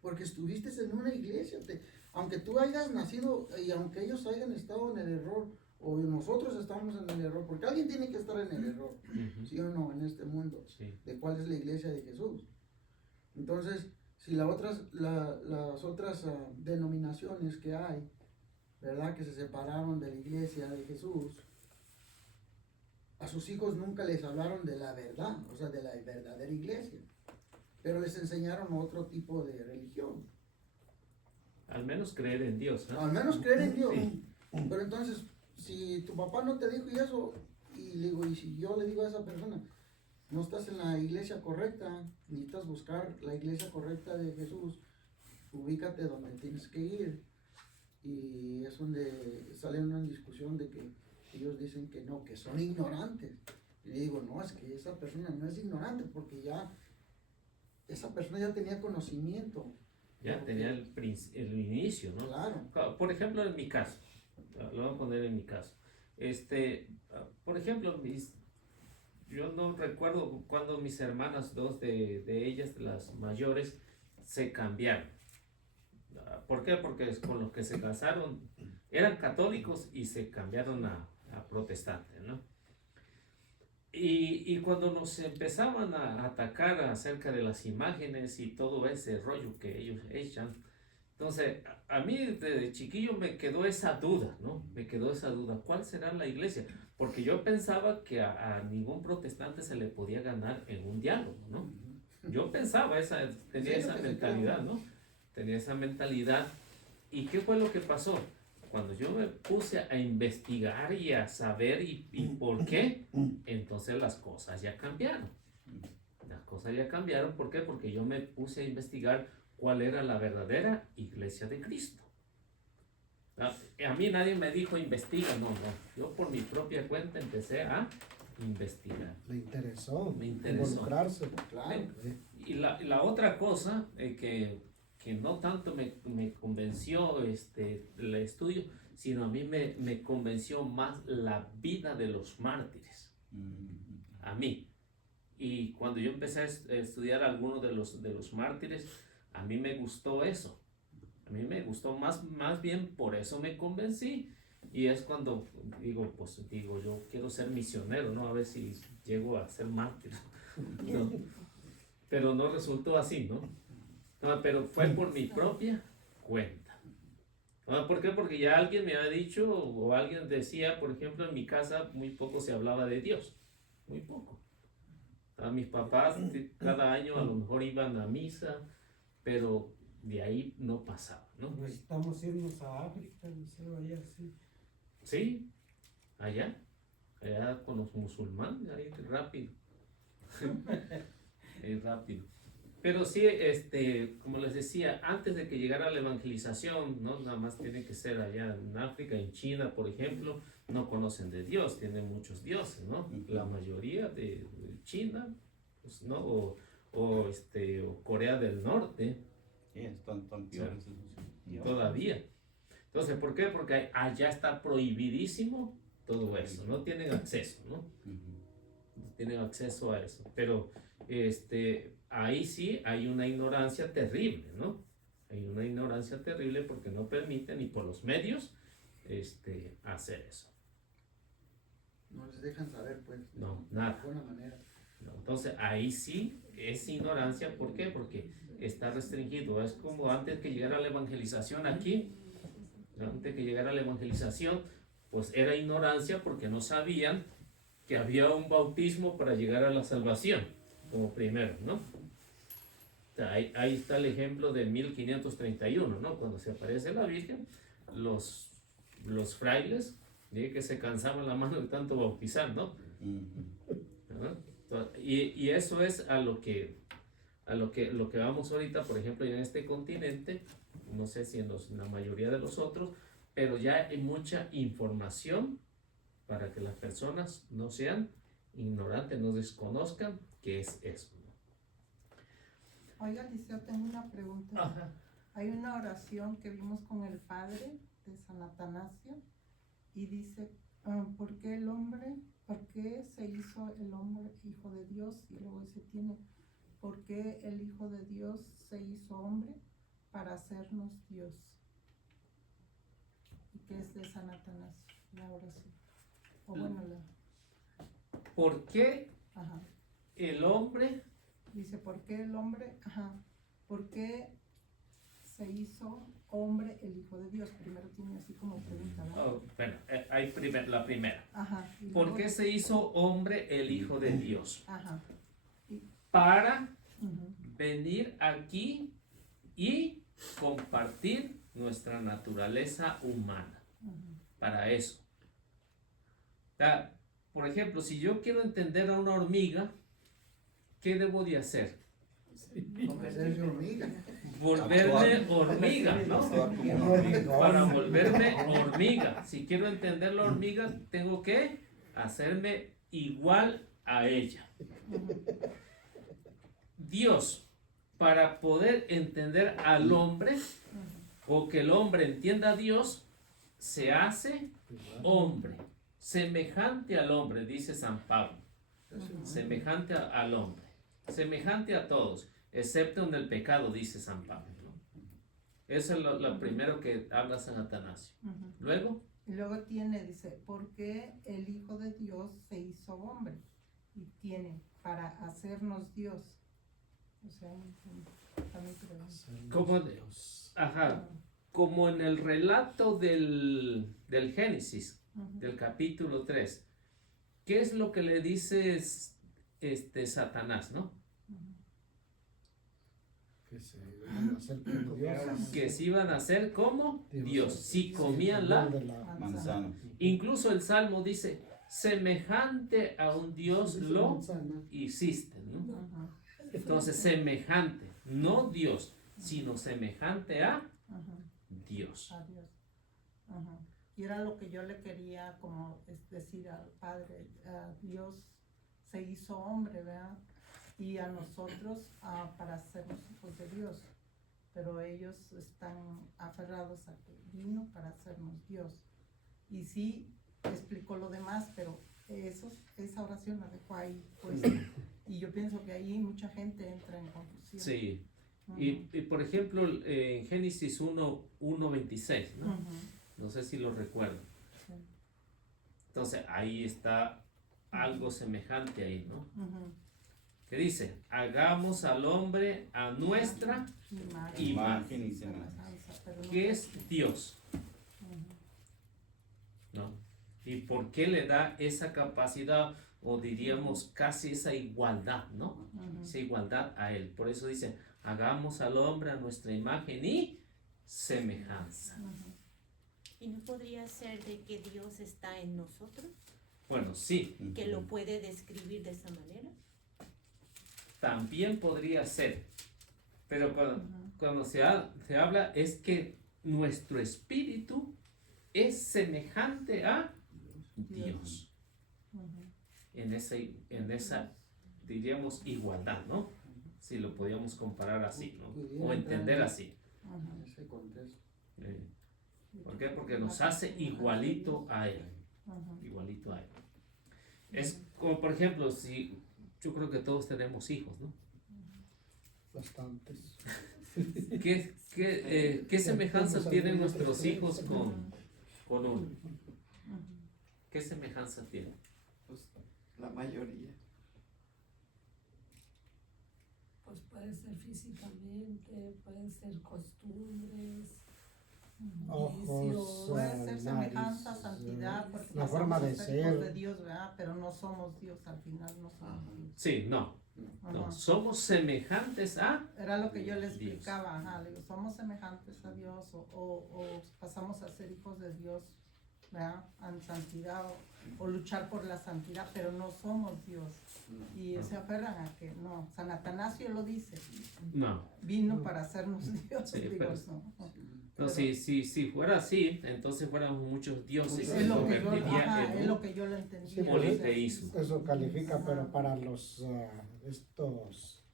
porque estuviste en una iglesia, aunque tú hayas nacido y aunque ellos hayan estado en el error, o nosotros estamos en el error, porque alguien tiene que estar en el error, Ujú. ¿sí o no? En este mundo, Sí. de cuál es la iglesia de Jesús. Entonces, si las otras denominaciones que hay, ¿verdad? Que se separaron de la iglesia de Jesús, a sus hijos nunca les hablaron de la verdad, o sea, de la verdadera iglesia, pero les enseñaron otro tipo de religión. Al menos creer en Dios, ¿no? Al menos creer en Dios. Sí. Pero entonces, si tu papá no te dijo y eso, y si yo le digo a esa persona, no estás en la iglesia correcta, necesitas buscar la iglesia correcta de Jesús, ubícate donde tienes que ir. Y es donde sale una discusión de que ellos dicen que no, que son ignorantes. Y le digo, no, es que esa persona no es ignorante porque ya, esa persona ya tenía conocimiento. Ya tenía el inicio, ¿no? Claro. Por ejemplo, en mi caso, lo voy a poner en mi caso. Por ejemplo, yo no recuerdo cuando mis hermanas, dos de ellas, las mayores, se cambiaron. ¿Por qué? Porque con los que se casaron eran católicos y se cambiaron a protestantes, ¿no? Y cuando nos empezaban a atacar acerca de las imágenes y todo ese rollo que ellos echan, entonces a mí desde chiquillo me quedó esa duda, ¿no? Me quedó esa duda, ¿cuál será la iglesia? Porque yo pensaba que a ningún protestante se le podía ganar en un diálogo, ¿no? Yo pensaba, tenía Sí, esa lo que se mentalidad, cree. ¿no? Tenía esa mentalidad. ¿Y qué fue lo que pasó? Cuando yo me puse a investigar y a saber y por qué, entonces las cosas ya cambiaron. Las cosas ya cambiaron, ¿por qué? Porque yo me puse a investigar cuál era la verdadera iglesia de Cristo. A mí nadie me dijo investiga, no. Yo por mi propia cuenta empecé a investigar. Le interesó, Me interesó. involucrarse. Claro. Y la otra cosa que que no tanto me convenció el estudio, sino a mí me convenció más la vida de los mártires, a mí. Y cuando yo empecé a estudiar algunos de los mártires, a mí me gustó eso. A mí me gustó más bien por eso me convencí. Y es cuando digo, yo quiero ser misionero, ¿no? A ver si llego a ser mártir. ¿No? Pero no resultó así, ¿no? No, pero fue por mi propia cuenta. ¿No? ¿Por qué? Porque ya alguien me había dicho, o alguien decía, por ejemplo, en mi casa muy poco se hablaba de Dios. Muy poco. A mis papás cada año a lo mejor iban a misa, pero de ahí no pasaba, ¿no? Necesitamos irnos a África, no sé, allá sí. Sí, allá con los musulmanes, ahí rápido. Rápido. Pero sí, como les decía, antes de que llegara la evangelización, no nada más tiene que ser allá en África, en China, por ejemplo, no conocen de Dios, tienen muchos dioses, ¿no? La mayoría de China, pues, ¿no? O Corea del Norte, Sí, están peores esos. todavía. Entonces, ¿por qué? Porque allá está prohibidísimo todo eso, no tienen acceso, ¿no? No tienen acceso a eso. Pero ahí sí hay una ignorancia terrible, ¿no? Hay una ignorancia terrible porque no permiten ni por los medios hacer eso. No les dejan saber, pues. No, De nada. alguna manera. ¿No? Entonces ahí sí es ignorancia. ¿Por qué? Porque está restringido. Es como antes que llegara la evangelización aquí, antes que llegara la evangelización, pues era ignorancia porque no sabían que había un bautismo para llegar a la salvación, como primero, ¿no? O sea, ahí está el ejemplo de 1531, ¿no? Cuando se aparece la Virgen, los frailes, que se cansaban la mano de tanto bautizar, ¿no? ¿Verdad? Y eso es a lo que vamos ahorita, por ejemplo, en este continente, no sé si en la mayoría de los otros, pero ya hay mucha información para que las personas no sean ignorantes, no desconozcan qué es eso. Oiga, Liceo, tengo una pregunta. Ajá. Hay una oración que vimos con el padre de San Atanasio y dice, ¿por qué se hizo el hombre hijo de Dios? Y luego dice, ¿por qué el Hijo de Dios se hizo hombre para hacernos Dios? ¿Y qué es de San Atanasio, la oración? O bueno, ¿Por qué ajá. el hombre? Dice, ¿por qué el hombre? Ajá. ¿Por qué se hizo hombre el Hijo de Dios? Primero tiene así como pregunta, ¿verdad? Bueno, hay la primera. Ajá. Y ¿Por luego- qué se hizo hombre el Hijo de Dios? Ajá. Para Ujú. venir aquí y compartir nuestra naturaleza humana. Ujú. Para eso. Por ejemplo, si yo quiero entender a una hormiga, ¿qué debo de hacer? Hacerse hormiga. Volverme hormiga, ¿no? Actuar como una hormiga. Para volverme hormiga. Si quiero entender la hormiga, tengo que hacerme igual a ella. Dios, para poder entender al hombre, o que el hombre entienda a Dios, se hace hombre, semejante al hombre, dice San Pablo, semejante al hombre, semejante a todos, excepto en el pecado, dice San Pablo, ¿no? Eso es lo primero que habla San Atanasio. Ujú. Luego, Y luego dice, ¿por qué el Hijo de Dios se hizo hombre? Y para hacernos Dios. O sea, también creo. como, ajá, como en el relato del Génesis, Ujú. del capítulo 3, ¿qué es lo que le dice Satanás, no? Ujú. Que se iban a hacer como dioses. Que se iban a hacer como Dios. Dios, si comían la... de la Manzana. Incluso el Salmo dice, semejante a un Dios lo manzana. hiciste, ¿no? Ajá. Entonces, semejante, no Dios, sino semejante a Ajá. Dios. A Dios. Ajá. Y era lo que yo le quería como decir al Padre, Dios se hizo hombre, ¿verdad? Y a nosotros para sernos hijos de Dios. pero ellos están aferrados a que vino para hacernos Dios. Y sí explicó lo demás, pero esa oración la dejó ahí puesta. Y yo pienso que ahí mucha gente entra en confusión. Sí. Ujú. Y por ejemplo, en Génesis 1:26, ¿no? Ujú. No sé si lo recuerdo. Sí. Entonces ahí está algo semejante ahí, ¿no? Ujú. Que dice, hagamos al hombre a nuestra, Imagen y semejanza. Pero no- que es Dios, Ujú. ¿no? ¿Y por qué le da esa capacidad o diríamos casi esa igualdad, ¿no? Ujú. Esa igualdad a él. Por eso dice, hagamos al hombre a nuestra imagen y semejanza. Ujú. ¿Y no podría ser de que Dios está en nosotros? Bueno, sí, ¿Que lo puede describir de esa manera? también podría ser, pero cuando, Ujú. cuando se habla es que nuestro espíritu es semejante a Dios. Ujú. En esa, diríamos, igualdad, ¿no? Si lo podíamos comparar así, ¿no? O entender así. Ujú. Ese contexto. Eh, ¿Por qué? Porque nos hace igualito a Él. Ujú. Igualito a Él. Es como, por ejemplo, si yo creo que todos tenemos hijos, ¿no? Bastantes. ¿Qué semejanza tienen nuestros hijos con uno? Ujú. ¿Qué semejanza tienen? Pues la mayoría. Pues puede ser físicamente, pueden ser costumbres, Ojos, Puede ser semejanza, nariz, santidad, porque la pasamos forma a de ser hijos ser. de Dios, ¿verdad? Pero no somos Dios, al final no somos Ajá. Dios. Sí, no. Ajá. Somos semejantes a Era lo que yo le Dios. explicaba, ajá, le digo, somos semejantes a Dios o pasamos a ser hijos de Dios, ¿verdad? En santidad o luchar por la santidad, pero no somos Dios. Y se aferran a que no, San Atanasio lo dice, No. vino para hacernos Dios, Sí, digo, pero- no. No, si fuera así, entonces fuéramos muchos dioses y Es Es se lo que yo, convertiría ajá, es en lo un que yo lo entendí. Sí, o sea, politeísmo. Eso califica, pero Ajá. para los estos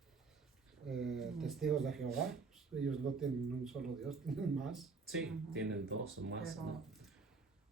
testigos de Jehová, pues, ellos no tienen un solo Dios, tienen más. Sí, Ujú. tienen dos o más, Pero- ¿no?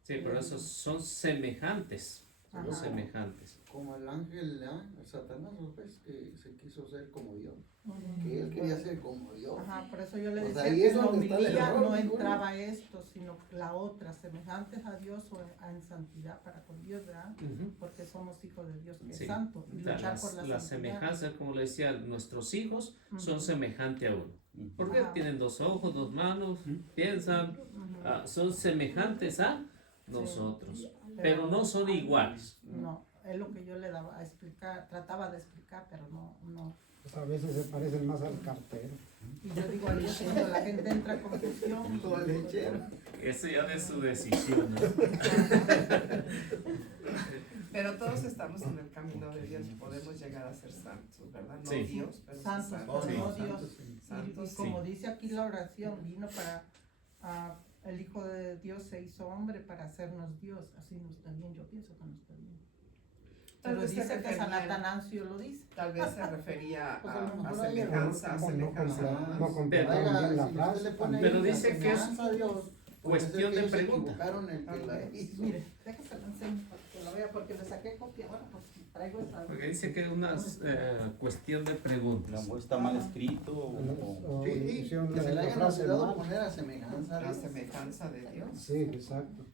Sí, pero esos son semejantes, son Ajá. semejantes. Como el ángel, el Satanás, ¿no? Pues, que se quiso ser como Dios. Ujú. Que él quería ser como Dios. Ajá, por eso yo le Pues decía ahí que es en la donde está el homilía error, no digo, entraba esto, sino la otra, semejantes a Dios o en santidad para con Dios, ¿verdad? Ujú. Porque somos hijos de Dios que Sí. es santo y luchar por la La santidad. semejanza, como le decía, nuestros hijos son Ujú. semejantes a uno. Porque Ajá. tienen dos ojos, dos manos, piensan, Ujú. son semejantes a nosotros, pero no son iguales. No, es lo que yo le daba a explicar, trataba de explicar, pero no. Pues a veces se parecen más al cartero. Y yo digo a Dios, cuando la gente entra en confusión, Todo el lechero. Eso ya de su decisión, ¿no? Pero todos estamos en el camino de Dios y podemos llegar a ser santos, ¿verdad? No Sí. Dios, pero sí santos, santos. pero no Sí. Dios. Santos, Y como sí. dice aquí la oración, vino para, el Hijo de Dios se hizo hombre para hacernos Dios. Así no está bien, yo pienso que no está bien. Tal Pero vez se dice que San refería- Atanasio lo dice. Tal vez se refería Pues a lo a mejor hay semejanza, a No semejanza. completaron Oiga, bien la si frase. usted le pone Pero ahí dice la que es semejanza a Dios, puede ser cuestión que de ellos se pregunta. equivocaron el que la hizo. Mire, déjese lo enseño para que lo vea, porque le saqué copia ahora, pues traigo esa. Porque dice que es una cuestión de A lo preguntas. mejor está mal escrito o- O Sí, pusieron que se le la hayan frase olvidado mal. poner a semejanza a La Dios. semejanza de Dios. Sí, exacto.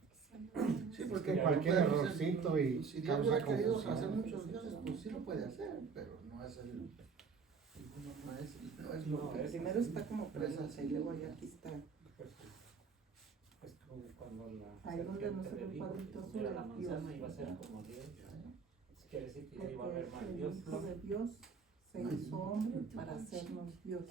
Sí, porque Que cualquier no podemos errorcito y si Dios causa hubiera querido confusión. hacer muchos dioses, pues sí lo puede hacer, pero no es lo que Primero está como pregunta pregunta y luego ya aquí está. Pues como cuando la Ahí donde serpiente nosotros le dijo cuadrito que azul, comiera la Dios, manzana iba a ser ¿verdad? como Dios. Quiere decir que Porque iba a haber más el Dios. Hijo de Dios se hizo hombre para hacernos Dios.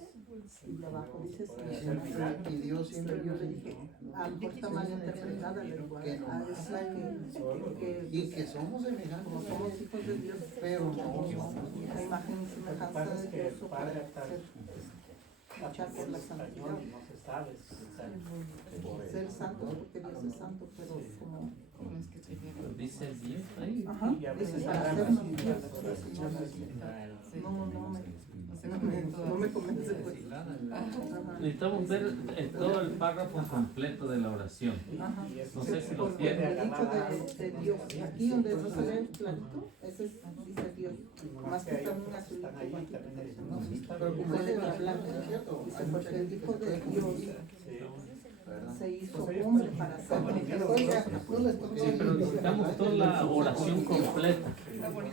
Y abajo dice semejanza. y Dios siempre Pero yo nos le dije, a lo mejor está mal interpretada, le digo, Que no es la que y que somos semejantes como a somos Dios, hijos de Dios, pero no somos la imagen y Lo que semejanza pasa es de que Dios o para padre está luchar por la santidad. español y no se sabe si Ser santos porque Dios es santo, pero como, ¿Cómo es que tiene? Dice el Dios ahí. ajá, y a dice veces para agarran hacernos así Dios. las oraciones y traen. Sí. No, no, No sé cómo no me convence. Pues. Necesitamos ver todo el párrafo completo de la oración. Ajá. No sé si lo Porque tiene. el hijo de Dios, aquí donde no se ve clarito, ese es, dice Dios. Más que está un azulito aquí, Pero como puede dice la hablar, Biblia, es cierto, dice, hay mucha porque el gente hijo que de cree Dios ¿verdad? se hizo hombre para ser. Oiga, no les toca Sí, pero necesitamos toda la oración completa.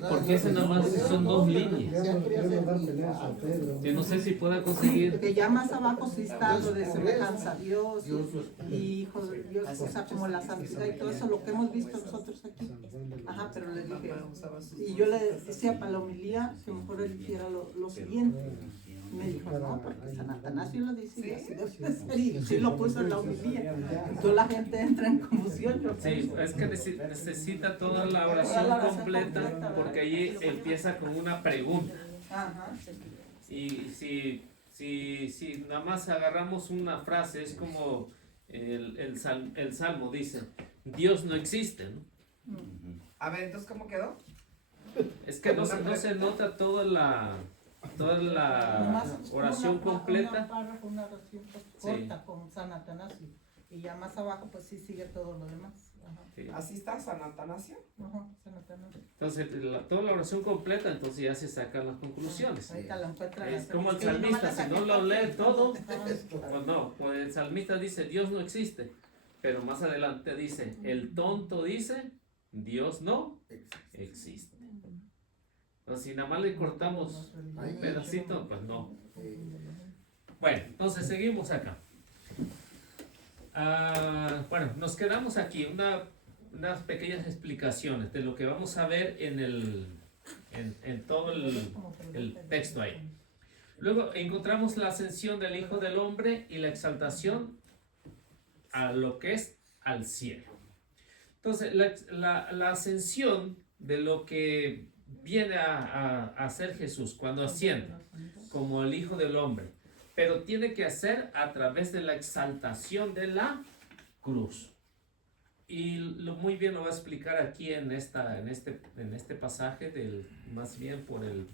Porque ese nada más son 2 líneas. Queremos dar peleas a Pedro. Yo no sé si pueda conseguir. Que ya más abajo sí está lo de semejanza a Dios y hijo de Dios, o sea, como la santidad y todo eso, lo que hemos visto nosotros aquí. Ajá, pero le dije, y yo le decía para la homilía que mejor él hiciera lo siguiente. Y me dijo, no, porque San Atanasio lo dice y así debe ser, y sí lo puso en la homilía. Entonces la gente entra en confusión. Yo Sí, es que necesita toda la oración completa porque ahí empieza con una pregunta. Ajá. Y si nada más agarramos una frase, es como el Salmo dice, Dios no existe, ¿no? A ver, entonces, ¿cómo quedó? Es que no se nota toda la Nomás oración completa. Una oración pues, Sí. corta con San Atanasio. Y ya más abajo pues sí sigue todo lo demás. Ajá. Sí. Así está San Atanasio. Ajá, San Atanasio. Entonces, toda la oración completa, entonces ya se sacan las conclusiones. Ahorita lo encuentra. Es como el salmista, si no lo lee todo, pues no, pues el salmista dice Dios no existe, pero más adelante dice, el tonto dice Dios no existe. Entonces si nada más le cortamos un pedacito, pues no. Bueno, entonces seguimos acá. Bueno, nos quedamos aquí, unas pequeñas explicaciones de lo que vamos a ver en todo el texto ahí. Luego encontramos la ascensión del Hijo del Hombre y la exaltación a lo que es al cielo. Entonces, la ascensión de lo que viene a hacer Jesús cuando asciende como el Hijo del Hombre, pero tiene que hacer a través de la exaltación de la cruz. Y muy bien lo va a explicar aquí en este pasaje, más bien por del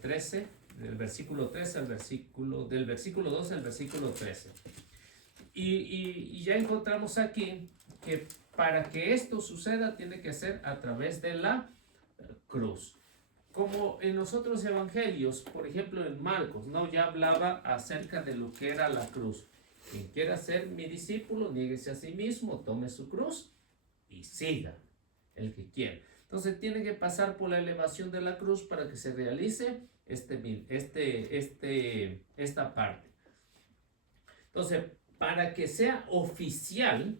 13, del versículo 13 del versículo 12 al versículo 13. Y ya encontramos aquí que para que esto suceda tiene que ser a través de la cruz. Como en los otros evangelios, por ejemplo en Marcos, ¿no? Ya hablaba acerca de lo que era la cruz. Quien quiera ser mi discípulo, niéguese a sí mismo, tome su cruz y siga el que quiera. Entonces tiene que pasar por la elevación de la cruz para que se realice esta parte. Entonces, para que sea oficial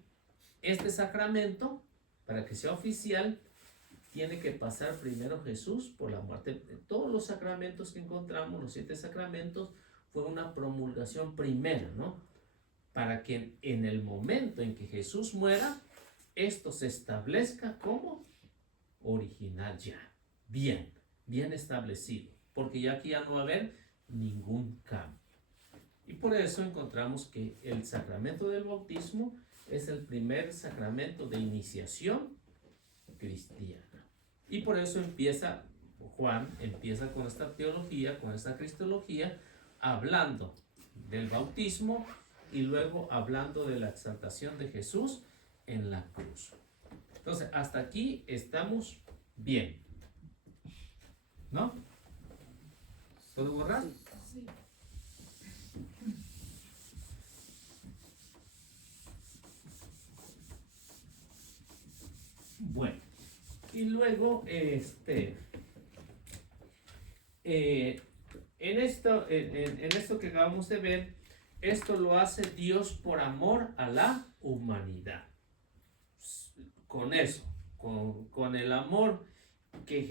este sacramento, para que sea oficial, tiene que pasar primero Jesús por la muerte. Todos los sacramentos que encontramos, los 7 sacramentos, fue una promulgación primera, ¿no? Para que en el momento en que Jesús muera, esto se establezca como original ya, bien establecido, porque ya aquí ya no va a haber ningún cambio. Y por eso encontramos que el sacramento del bautismo es el primer sacramento de iniciación cristiana. Y por eso Juan empieza con esta teología, con esta cristología, hablando del bautismo y luego hablando de la exaltación de Jesús en la cruz. Entonces, hasta aquí estamos bien, ¿no? ¿Puedo borrar? Sí. Bueno, y luego, en esto que acabamos de ver, esto lo hace Dios por amor a la humanidad. Con eso, con el amor que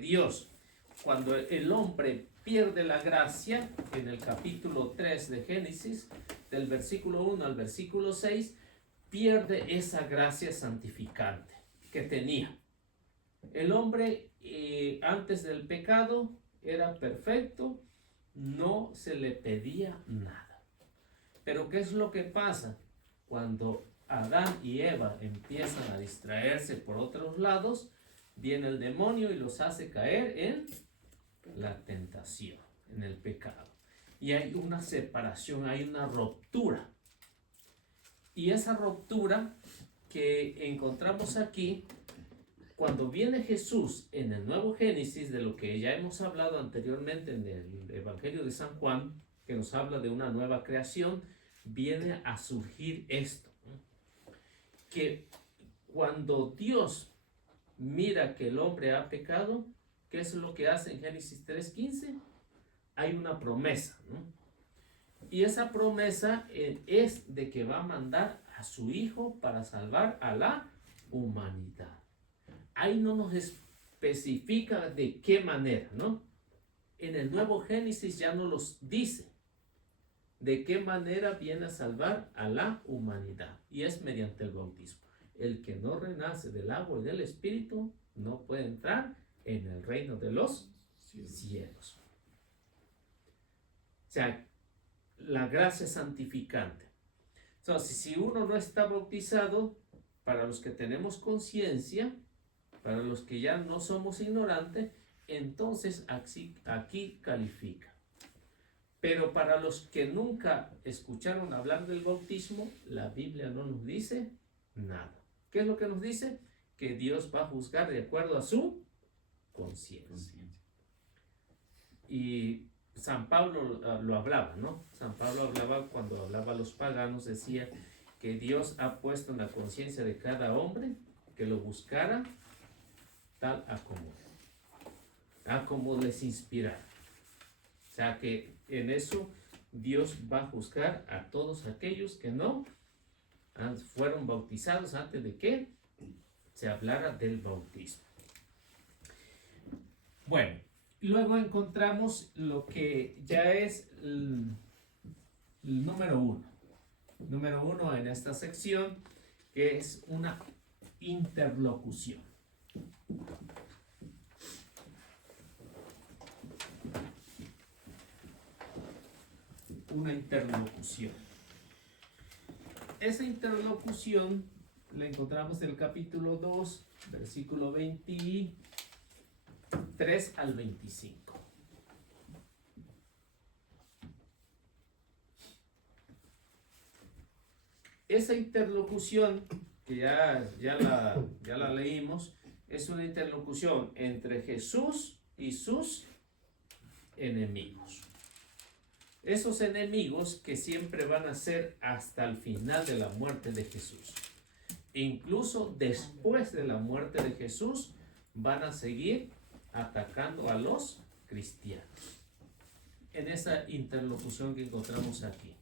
Dios, cuando el hombre pierde la gracia, en el capítulo 3 de Génesis, del versículo 1 al versículo 6, pierde esa gracia santificante que tenía. El hombre antes del pecado era perfecto, no se le pedía nada. Pero ¿qué es lo que pasa? Cuando Adán y Eva empiezan a distraerse por otros lados, viene el demonio y los hace caer en la tentación, en el pecado. Y hay una separación, hay una ruptura. Y esa ruptura que encontramos aquí, cuando viene Jesús en el nuevo Génesis, de lo que ya hemos hablado anteriormente en el Evangelio de San Juan, que nos habla de una nueva creación, viene a surgir esto, ¿no? Que cuando Dios mira que el hombre ha pecado, ¿qué es lo que hace en Génesis 3:15? Hay una promesa, ¿no? Y esa promesa es de que va a mandar a su Hijo para salvar a la humanidad. Ahí no nos especifica de qué manera, ¿no? En el nuevo Génesis ya no los dice de qué manera viene a salvar a la humanidad. Y es mediante el bautismo. El que no renace del agua y del Espíritu no puede entrar en el reino de los cielos. O sea, la gracia santificante. Entonces, si uno no está bautizado, para los que tenemos conciencia, para los que ya no somos ignorantes, entonces aquí califica. Pero para los que nunca escucharon hablar del bautismo, la Biblia no nos dice nada. ¿Qué es lo que nos dice? Que Dios va a juzgar de acuerdo a su conciencia. Y San Pablo lo hablaba, ¿no? San Pablo hablaba, cuando hablaba a los paganos, decía que Dios ha puesto en la conciencia de cada hombre que lo buscara tal a como les inspirara. O sea que en eso Dios va a juzgar a todos aquellos que no fueron bautizados antes de que se hablara del bautismo. Bueno, luego encontramos lo que ya es el número uno. Número uno en esta sección, que es una interlocución. Una interlocución. Esa interlocución la encontramos en el capítulo 2, versículo 23 al 25. Esa interlocución, que ya la leímos, es una interlocución entre Jesús y sus enemigos. Esos enemigos que siempre van a ser hasta el final de la muerte de Jesús. E incluso después de la muerte de Jesús van a seguir atacando a los cristianos. En esa interlocución que encontramos aquí.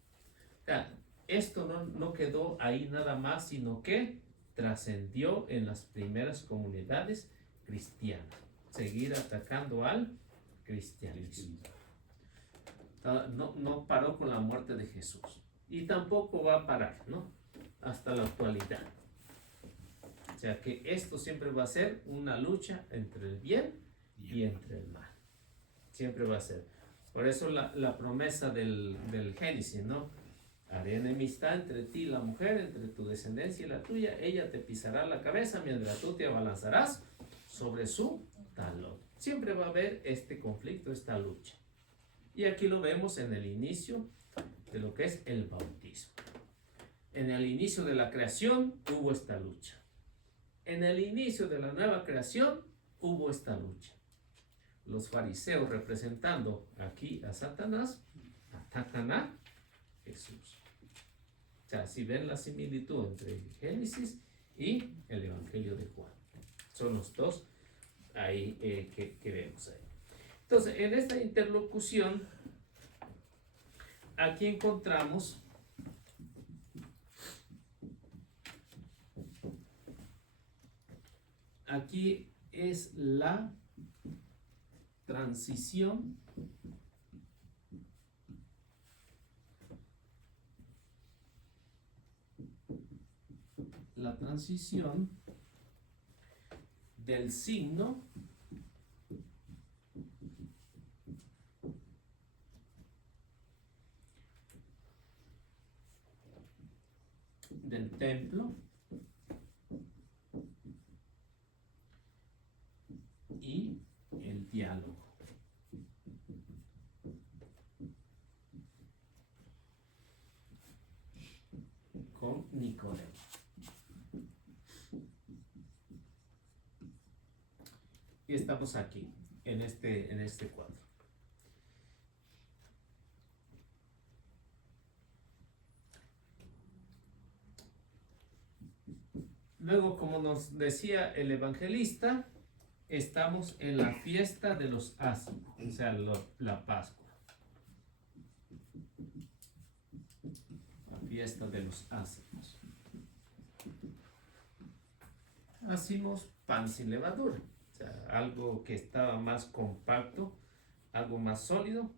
O sea, esto no quedó ahí nada más, sino que trascendió en las primeras comunidades cristianas. Seguir atacando al cristianismo. No paró con la muerte de Jesús. Y tampoco va a parar, ¿no? Hasta la actualidad. O sea que esto siempre va a ser una lucha entre el bien y entre el mal. Siempre va a ser. Por eso la promesa del Génesis, ¿no? Haré enemistad entre ti y la mujer, entre tu descendencia y la tuya. Ella te pisará la cabeza mientras tú te abalanzarás sobre su talón. Siempre va a haber este conflicto, esta lucha. Y aquí lo vemos en el inicio de lo que es el bautismo. En el inicio de la creación hubo esta lucha. En el inicio de la nueva creación hubo esta lucha. Los fariseos, representando aquí a Satanás, atacan a Jesús. O sea, si ven la similitud entre Génesis y el Evangelio de Juan. Son los dos ahí que vemos ahí. Entonces, en esta interlocución, aquí encontramos aquí es la transición del signo del templo y el diálogo. presentamos aquí, en este cuadro. Luego, como nos decía el evangelista, estamos en la fiesta de los ázimos, o sea, la Pascua. La fiesta de los ázimos. Hacimos pan sin levadura, o sea, algo que estaba más compacto, algo más sólido.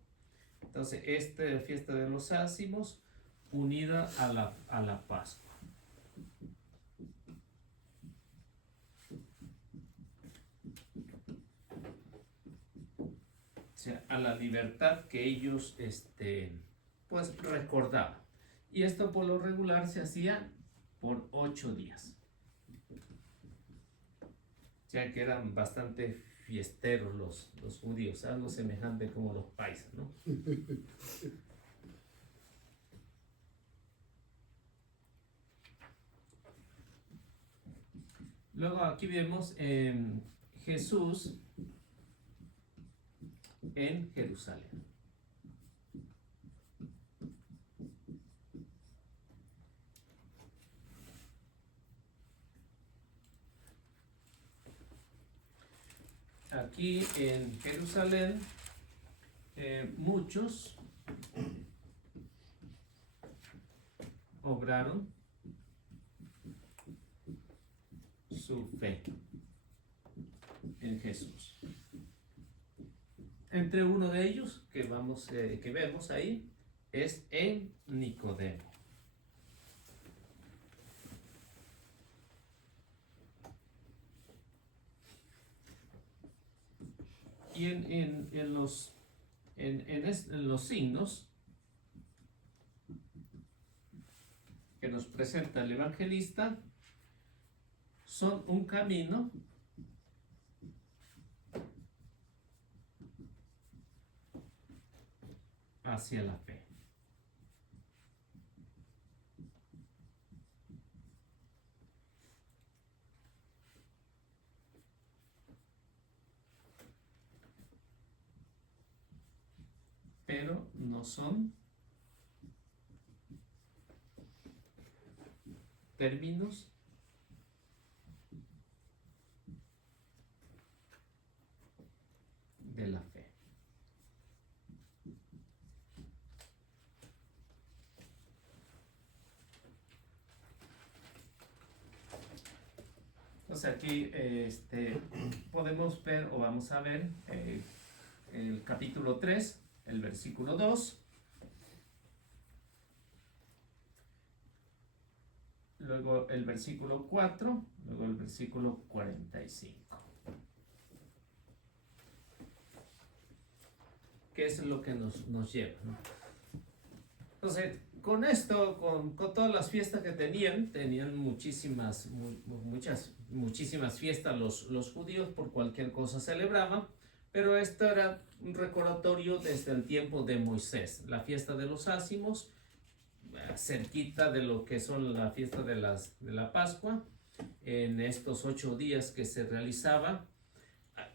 Entonces, esta fiesta de los ázimos unida a la Pascua. O sea, a la libertad que ellos pues recordaban. Y esto por lo regular se hacía por 8 días. O sea que eran bastante fiesteros los judíos, algo semejante como los paisas, ¿no? Luego aquí vemos Jesús en Jerusalén. Aquí en Jerusalén, muchos obraron su fe en Jesús. Entre uno de ellos que vemos ahí es en Nicodemo. Y en los signos que nos presenta el evangelista son un camino hacia la fe. Pero no son términos de la fe. Entonces aquí podemos ver o vamos a ver el capítulo 3, el versículo 2. Luego el versículo 4, luego el versículo 45. ¿Qué es lo que nos lleva, ¿no? Entonces, con esto, con todas las fiestas que tenían muchísimas fiestas los judíos, por cualquier cosa celebraban, pero esto era un recordatorio desde el tiempo de Moisés, la fiesta de los ázimos, cerquita de lo que son la fiesta de la Pascua, en estos 8 días que se realizaba.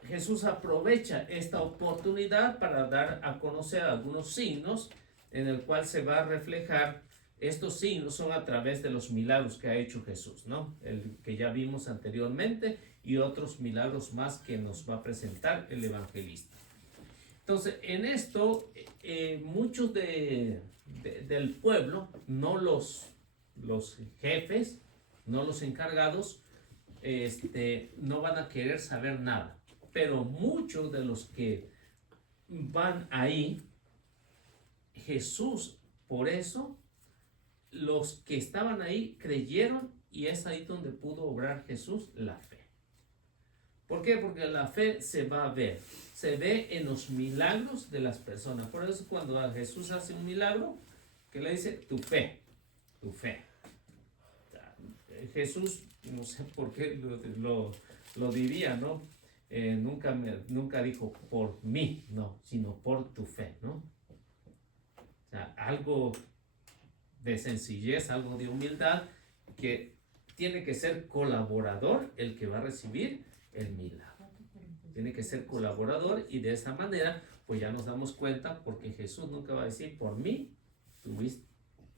Jesús aprovecha esta oportunidad para dar a conocer algunos signos en el cual se va a reflejar. Estos signos son a través de los milagros que ha hecho Jesús, ¿no? El que ya vimos anteriormente y otros milagros más que nos va a presentar el evangelista. Entonces, en esto, muchos del pueblo, no los jefes, no los encargados, no van a querer saber nada. Pero muchos de los que van ahí, Jesús, por eso, los que estaban ahí creyeron, y es ahí donde pudo obrar Jesús la fe. ¿Por qué? Porque la fe se va a ver, se ve en los milagros de las personas. Por eso cuando Jesús hace un milagro, que le dice, tu fe. Jesús, no sé por qué lo diría, ¿no? Nunca dijo por mí, no, sino por tu fe, ¿no? O sea, algo de sencillez, algo de humildad, que tiene que ser colaborador el que va a recibir el milagro. tiene que ser colaborador y de esa manera pues ya nos damos cuenta porque Jesús nunca va a decir por mí tuviste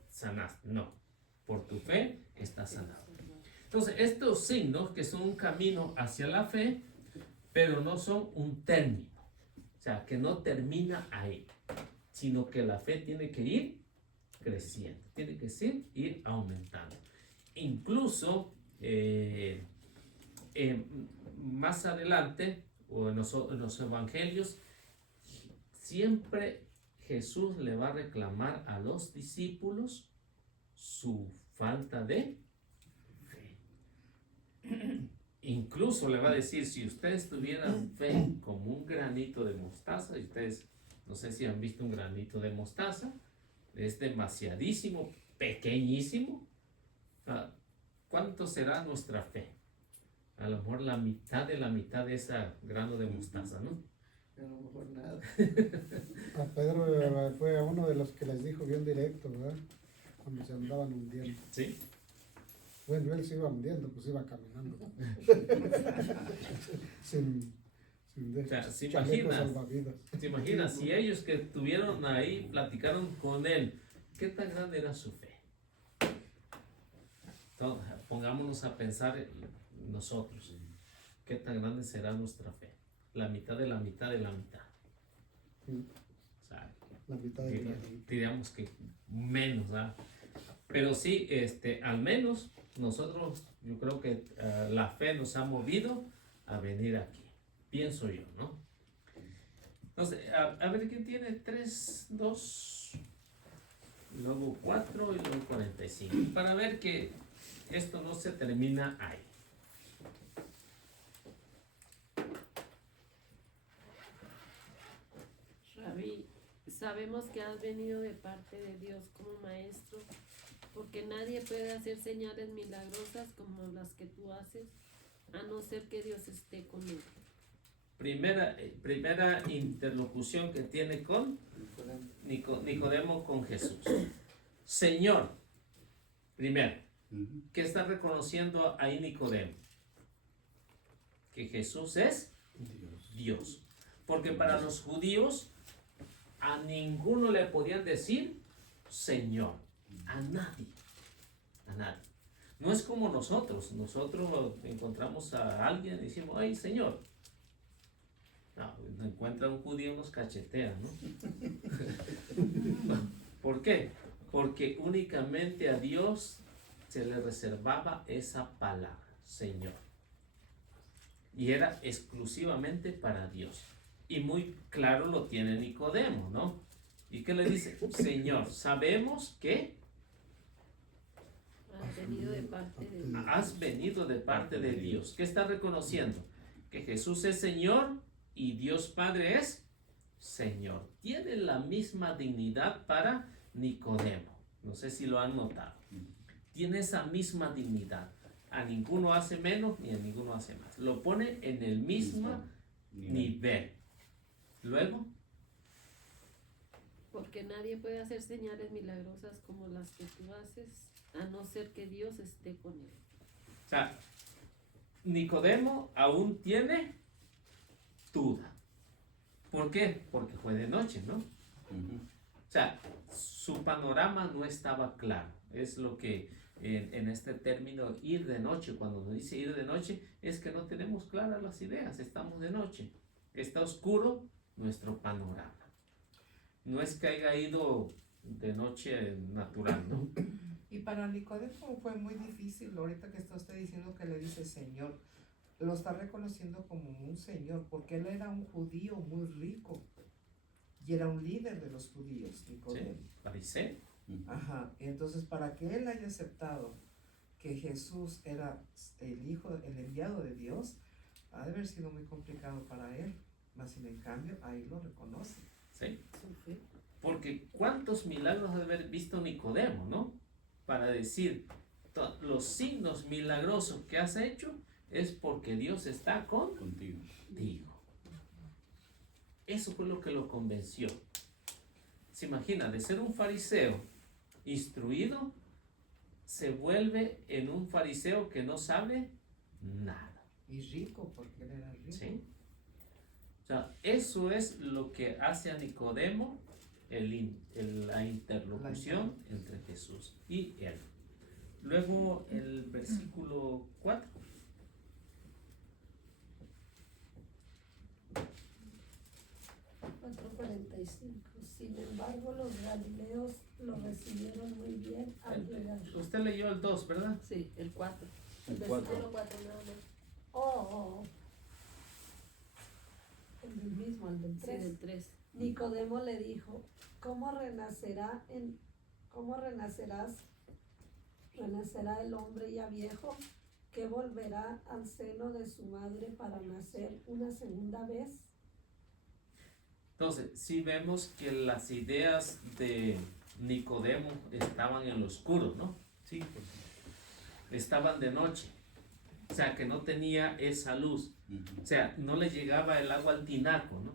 sanaste, no, por tu fe estás sanado. Entonces estos signos que son un camino hacia la fe, pero no son un término, o sea que no termina ahí, sino que la fe tiene que ir creciendo, tiene que ir aumentando. Incluso más adelante, o en los evangelios, siempre Jesús le va a reclamar a los discípulos su falta de fe. Incluso le va a decir, si ustedes tuvieran fe como un granito de mostaza, y ustedes no sé si han visto un granito de mostaza, es demasiadísimo, pequeñísimo. ¿Cuánto será nuestra fe? A lo mejor la mitad de ese grano de mostaza, ¿no? A lo mejor nada. A Pedro fue uno de los que les dijo bien directo, ¿verdad? Cuando se andaban hundiendo. Sí. Bueno, él se iba hundiendo, pues iba caminando. sin O sea, ¿se chalecos imaginas? salvavidas. ¿Se imaginan? Si ellos que estuvieron ahí platicaron con él, ¿qué tan grande era su fe? Entonces, pongámonos a pensar nosotros, ¿qué tan grande será nuestra fe? La mitad de la mitad de la mitad. O sea, La mitad de la diríamos que menos, ¿verdad? Pero sí, al menos nosotros, yo creo que la fe nos ha movido a venir aquí, pienso yo, ¿no? Entonces, a ver, ¿quién tiene 3, 2, luego 4 y luego 45? Para ver que esto no se termina ahí. Rabí, sabemos que has venido de parte de Dios como maestro, porque nadie puede hacer señales milagrosas como las que tú haces, a no ser que Dios esté con él. Primera interlocución que tiene con Nicodemo con Jesús. Señor, primero, ¿qué está reconociendo ahí Nicodemo? Que Jesús es Dios. Porque para los judíos a ninguno le podían decir Señor, a nadie, a nadie. No es como nosotros encontramos a alguien y decimos, ay Señor. No, encuentra un judío nos cachetea, ¿no? ¿Por qué? Porque únicamente a Dios se le reservaba esa palabra, Señor. Y era exclusivamente para Dios. Y muy claro lo tiene Nicodemo, ¿no? ¿Y qué le dice? Señor, sabemos que Has venido de parte de Dios. has venido de parte de Dios. ¿Qué está reconociendo? Que Jesús es Señor y Dios Padre es Señor. Tiene la misma dignidad para Nicodemo. No sé si lo han notado. Tiene esa misma dignidad. A ninguno hace menos ni a ninguno hace más. Lo pone en el mismo nivel. Luego, Porque nadie puede hacer señales milagrosas como las que tú haces, a no ser que Dios esté con él. o sea, Nicodemo aún tiene duda. ¿Por qué? Porque fue de noche, ¿no? O sea, su panorama no estaba claro. Es lo que en este término ir de noche, cuando nos dice ir de noche, es que no tenemos claras las ideas, estamos de noche. Está oscuro nuestro panorama. No es que haya ido de noche natural, ¿no? Y para Nicodemo fue muy difícil, ahorita que está usted diciendo que le dice Señor, lo está reconociendo como un Señor, porque él era un judío muy rico y era un líder de los judíos, Nicodemo. Sí, fariseo. Ajá, entonces para que él haya aceptado que Jesús era el hijo, el enviado de Dios, ha de haber sido muy complicado para él, mas sin en cambio ahí lo reconoce. ¿Sí? Su fe. Porque cuántos milagros ha de haber visto Nicodemo, ¿no? Para decir, los signos milagrosos que has hecho es porque Dios está Contigo. contigo. Eso fue lo que lo convenció. Se imagina, de ser un fariseo instruido, se vuelve en un fariseo que no sabe nada. Y rico, porque él era rico. ¿Sí? O sea, eso es lo que hace a Nicodemo la interlocución entre Jesús y él. Luego el versículo 4. 4:45. Sin embargo, los galileos lo recibieron muy bien al llegar. Usted leyó el 2, ¿verdad? Sí, el 4. El Versículo 4. 4 nada más. Oh. El del mismo, el del Sí, 3. del 3. Nicodemo le dijo, renacerá el hombre ya viejo, que volverá al seno de su madre para nacer una segunda vez? Entonces, sí vemos que las ideas de Nicodemo estaban en lo oscuro, ¿no? Sí, pues. Estaban de noche. O sea, que no tenía esa luz. O sea, no le llegaba el agua al tinaco, ¿no?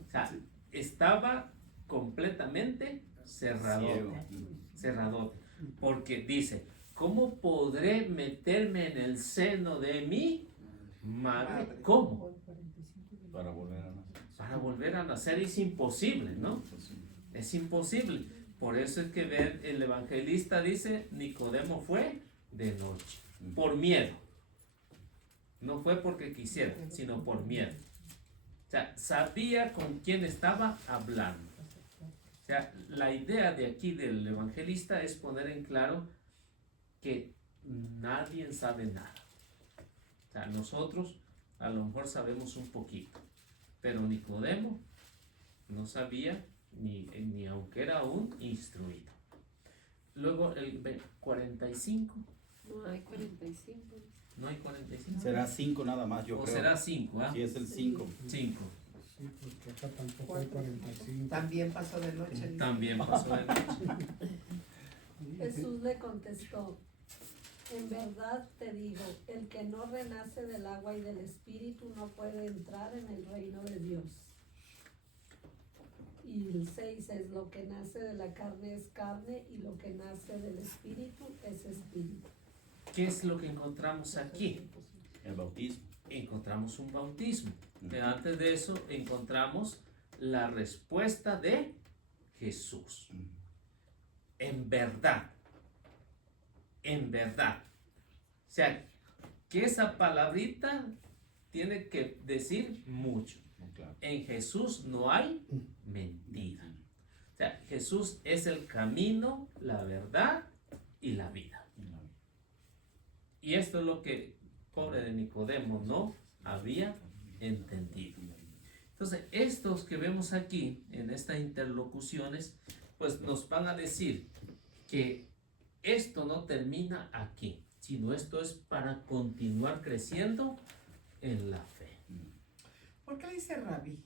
O sea, estaba completamente cerradote. Porque dice, ¿cómo podré meterme en el seno de mi madre? ¿Cómo? Para volver a nacer. Para volver a nacer es imposible, ¿no? Es imposible. Por eso es que el evangelista dice, Nicodemo fue de noche, por miedo. No fue porque quisiera, sino por miedo. O sea, sabía con quién estaba hablando. O sea, la idea de aquí del evangelista es poner en claro que nadie sabe nada. O sea, nosotros a lo mejor sabemos un poquito, pero Nicodemo no sabía ni aunque era un instruido. Luego el 45. No hay 45. ¿No hay 45? Será 5 nada más, yo O creo. será 5, ¿ah? Sí, es el 5. 5. Sí, porque acá tampoco hay 45. También pasó de noche. dice. También pasó de noche. Jesús le contestó, en verdad te digo, el que no renace del agua y del espíritu no puede entrar en el reino de Dios. Y el 6 es, lo que nace de la carne es carne y lo que nace del espíritu es espíritu. ¿Qué es lo que encontramos aquí? El bautismo. Encontramos un bautismo. Pero antes de eso encontramos la respuesta de Jesús. En verdad. En verdad. O sea, que esa palabrita tiene que decir mucho. Claro. En Jesús no hay mentira. O sea, Jesús es el camino, la verdad y la vida. Y esto es lo que pobre de Nicodemo no había entendido. Entonces, estos que vemos aquí en estas interlocuciones, pues nos van a decir que esto no termina aquí, sino esto es para continuar creciendo en la fe. ¿Por qué le dice rabí?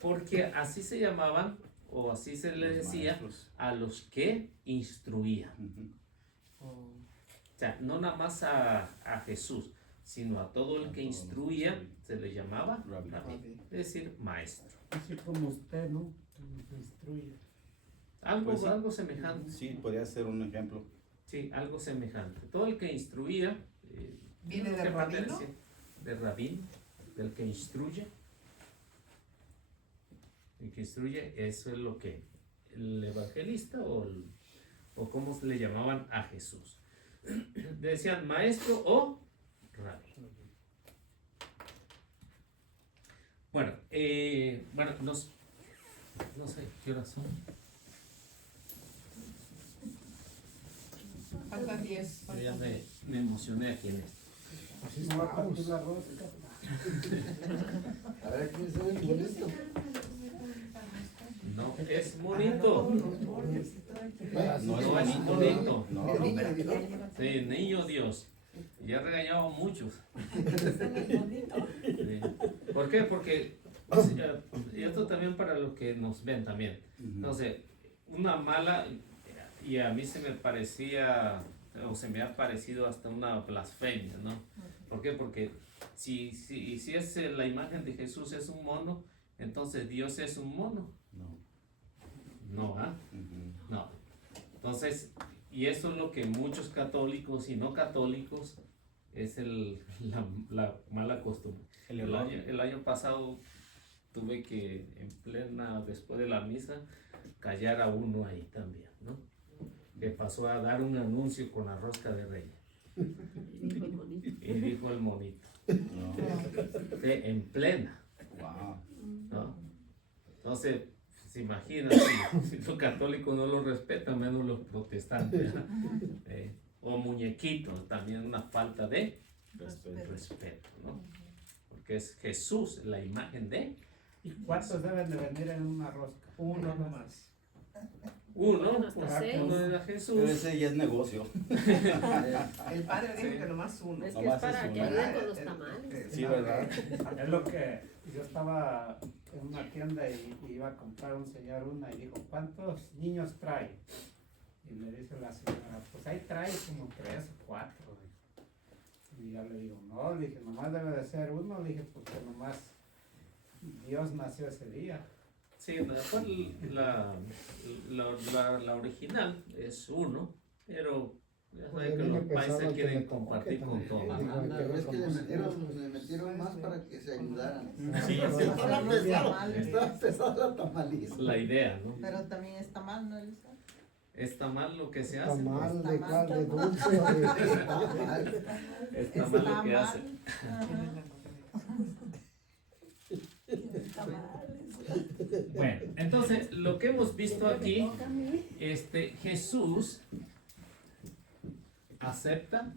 Porque así se llamaban, o así se le Los decía maestros. a los que instruían. Oh, O sea, no nada más a Jesús, sino a todo el que instruía, se le llamaba Rabí. rabí, rabí. es decir, maestro. Así como usted, ¿no? Que nos instruye. Algo, Pues sí. algo semejante. Sí, podría ser un ejemplo. Sí, algo semejante. Todo el que instruía. ¿Viene ¿no? de ¿Qué rabino? pertenece? De rabino, del que instruye. El que instruye, eso es lo que el evangelista o como se le llamaban a Jesús. Decían maestro o rabí. Bueno, no sé qué horas son. Faltan 10. Yo ya me emocioné aquí en esto. Así No va a estamos. partir la rosca. A ver, ¿quién sabe el bonito? No, es bonito. No No es bonito. No, Sí, niño Dios. Ya he regañado a muchos. Sí. ¿Por qué? Porque y esto también para los que nos ven también. Entonces, una mala, y a mí se me parecía, o se me ha parecido hasta una blasfemia, ¿no? ¿Por qué? Porque si es la imagen de Jesús es un mono, entonces Dios es un mono. No, ¿ah? No. Entonces, y eso es lo que muchos católicos y no católicos es la mala costumbre. El El error. el año pasado tuve que, después de la misa, callar a uno ahí también, ¿no? Que pasó a dar un anuncio con la rosca de Reyes. Dijo el monito. Y dijo el monito, No. en plena, Wow. ¿no? Entonces, se imagina, si los católicos no lo respetan, menos los protestantes, ¿no? O muñequitos, también una falta de respeto, ¿no? Porque es Jesús la imagen de ¿Y cuántos deben de venir en una rosca? Uno nomás. uno, Bueno, hasta pues, seis. uno era Pero Jesús. ese ya es negocio. El padre dijo Sí. que nomás uno. Es No que es más para es que una. ayuden con los tamales. Sí, ¿verdad? Es lo que yo estaba en una tienda y iba a comprar un señor una y dijo, ¿cuántos niños trae? Y me dice la señora, pues ahí trae como 3 o 4. Y yo le digo, no, le dije, nomás debe de ser uno, le dije, porque nomás Dios nació ese día. Sí, la original es uno, pero ya Pues sabe que viene los pesado países el que quieren le toque compartir con también. todos. Digo, ¿no? hay que Pero ver es que cómo le metieron más para que se ayudaran. Sí, sí. Estaba pesado, Tamales. estaba pesada la tamaliza. La idea, ¿no? Pero también está mal, ¿no, Elisa? Está mal lo que se hace. tamal Está de mal, cuál, de está mal. dulce o de Mal. Está mal lo que hace. Ajá. Bueno, entonces lo que hemos visto aquí, toca a mí. Jesús acepta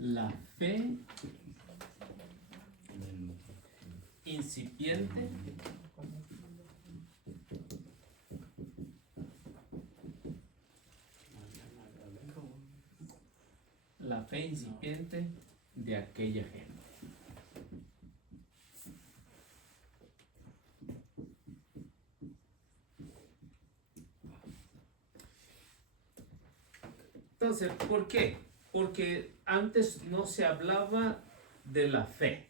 la fe incipiente de aquella gente. Entonces, ¿por qué? Porque antes no se hablaba de la fe.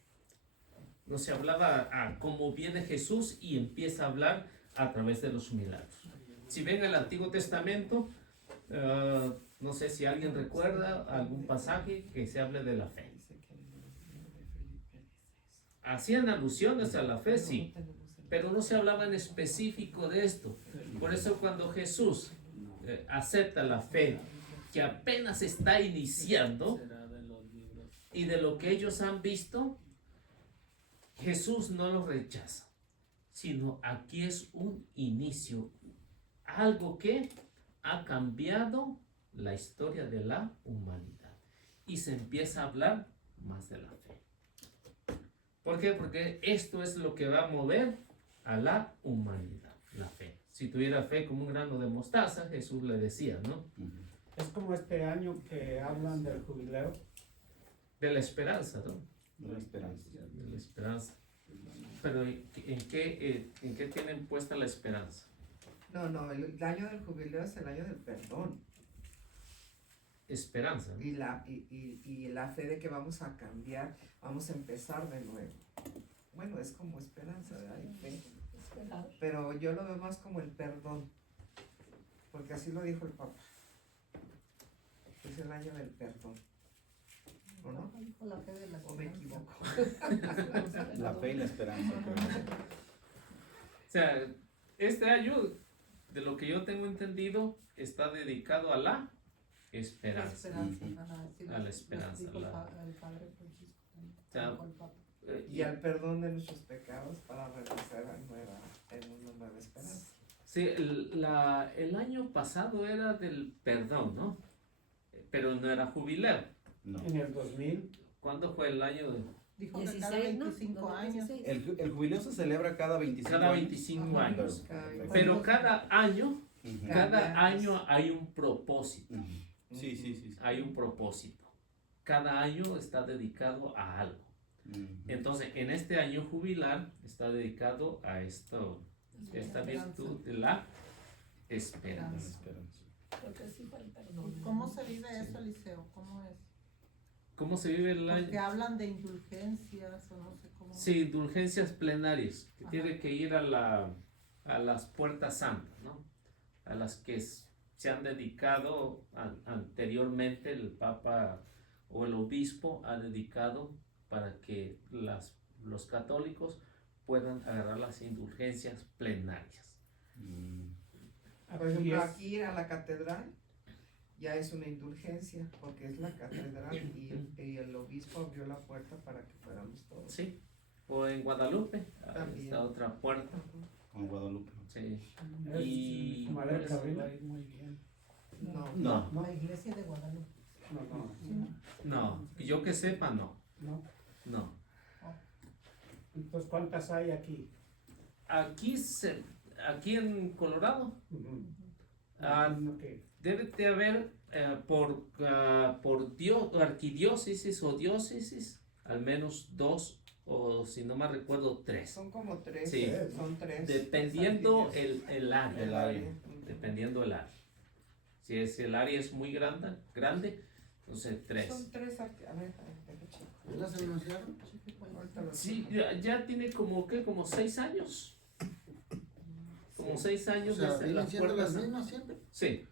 No se hablaba a cómo viene Jesús y empieza a hablar a través de los milagros. Si ven el Antiguo Testamento, no sé si alguien recuerda algún pasaje que se hable de la fe. Hacían alusiones a la fe, sí, pero no se hablaba en específico de esto. Por eso cuando Jesús acepta la fe que apenas está iniciando y de lo que ellos han visto, Jesús no lo rechaza, sino aquí es un inicio, algo que ha cambiado la historia de la humanidad y se empieza a hablar más de la fe. ¿Por qué? Porque esto es lo que va a mover a la humanidad, la fe. Si tuviera fe como un grano de mostaza, Jesús le decía, ¿no? Es como este año que hablan del jubileo. De la esperanza, ¿no? La esperanza. De la esperanza. Pero ¿en qué tienen puesta la esperanza? No, el año del jubileo es el año del perdón. Esperanza, ¿no? Y la fe de que vamos a cambiar, vamos a empezar de nuevo. Bueno, es como esperanza, hay fe. Esperar. Pero yo lo veo más como el perdón. Porque así lo dijo el Papa. Es el año del perdón. ¿O no? Dijo la fe de la ¿O me esperanza. equivoco? La fe y la esperanza. O sea, este año, de lo que yo tengo entendido, está dedicado a la esperanza. Ajá, sí, A la esperanza, nos dijo la- el Padre Francisco también, O sea, dijo el Papa. Y al perdón de nuestros pecados para renacer en una nueva esperanza. Sí, el año pasado era del perdón, ¿no? Pero no era jubileo. No. En el 2000, ¿Cuándo fue el año? Dijo que cada 16, ¿no? 25 años. 2016. El jubileo se celebra cada 25 Cada años. 25 Ajá. años. Perfecto. Pero cada año, Ujú. cada año hay un propósito. Ujú. Sí, sí, sí. Hay un propósito. Cada año está dedicado a algo. Ujú. Entonces, en este año jubilar está dedicado a esta virtud de la La esperanza. esperanza. Creo que sí fue el perdón. ¿Y cómo se vive eso, Eliseo? ¿Cómo es? ¿Cómo se vive el Porque año? hablan de indulgencias o no sé cómo. Sí, indulgencias plenarias, que Ajá. tiene que ir a las puertas santas, ¿no? A las que se han dedicado anteriormente, el Papa o el Obispo ha dedicado para que los católicos puedan agarrar las indulgencias plenarias. Por ejemplo, aquí ir a la catedral ya es una indulgencia, porque es la catedral y el obispo abrió la puerta para que fuéramos todos. Sí, o en Guadalupe, ahí También. está otra puerta. Con Guadalupe. Sí. Es Y María pues, Gabriela. muy bien. No. no, La iglesia de Guadalupe. no, que yo que sepa, no, No. no. Entonces, ¿cuántas hay aquí? Aquí en Colorado, ah, Ok. debe de haber por arquidiócesis o diócesis, al menos 2 o si no me recuerdo 3. Son como 3. Sí. Son 3. Dependiendo el área. El área. Dependiendo el área. Si el área es muy grande, entonces 3. Son 3. A ver, deja checo. ¿Ya las anunciaron? Ahorita lo Sí, checo. ya tiene como 6 años. Como 6 O años sea, desde vienen las siendo las puertas. mismas siempre. Sí,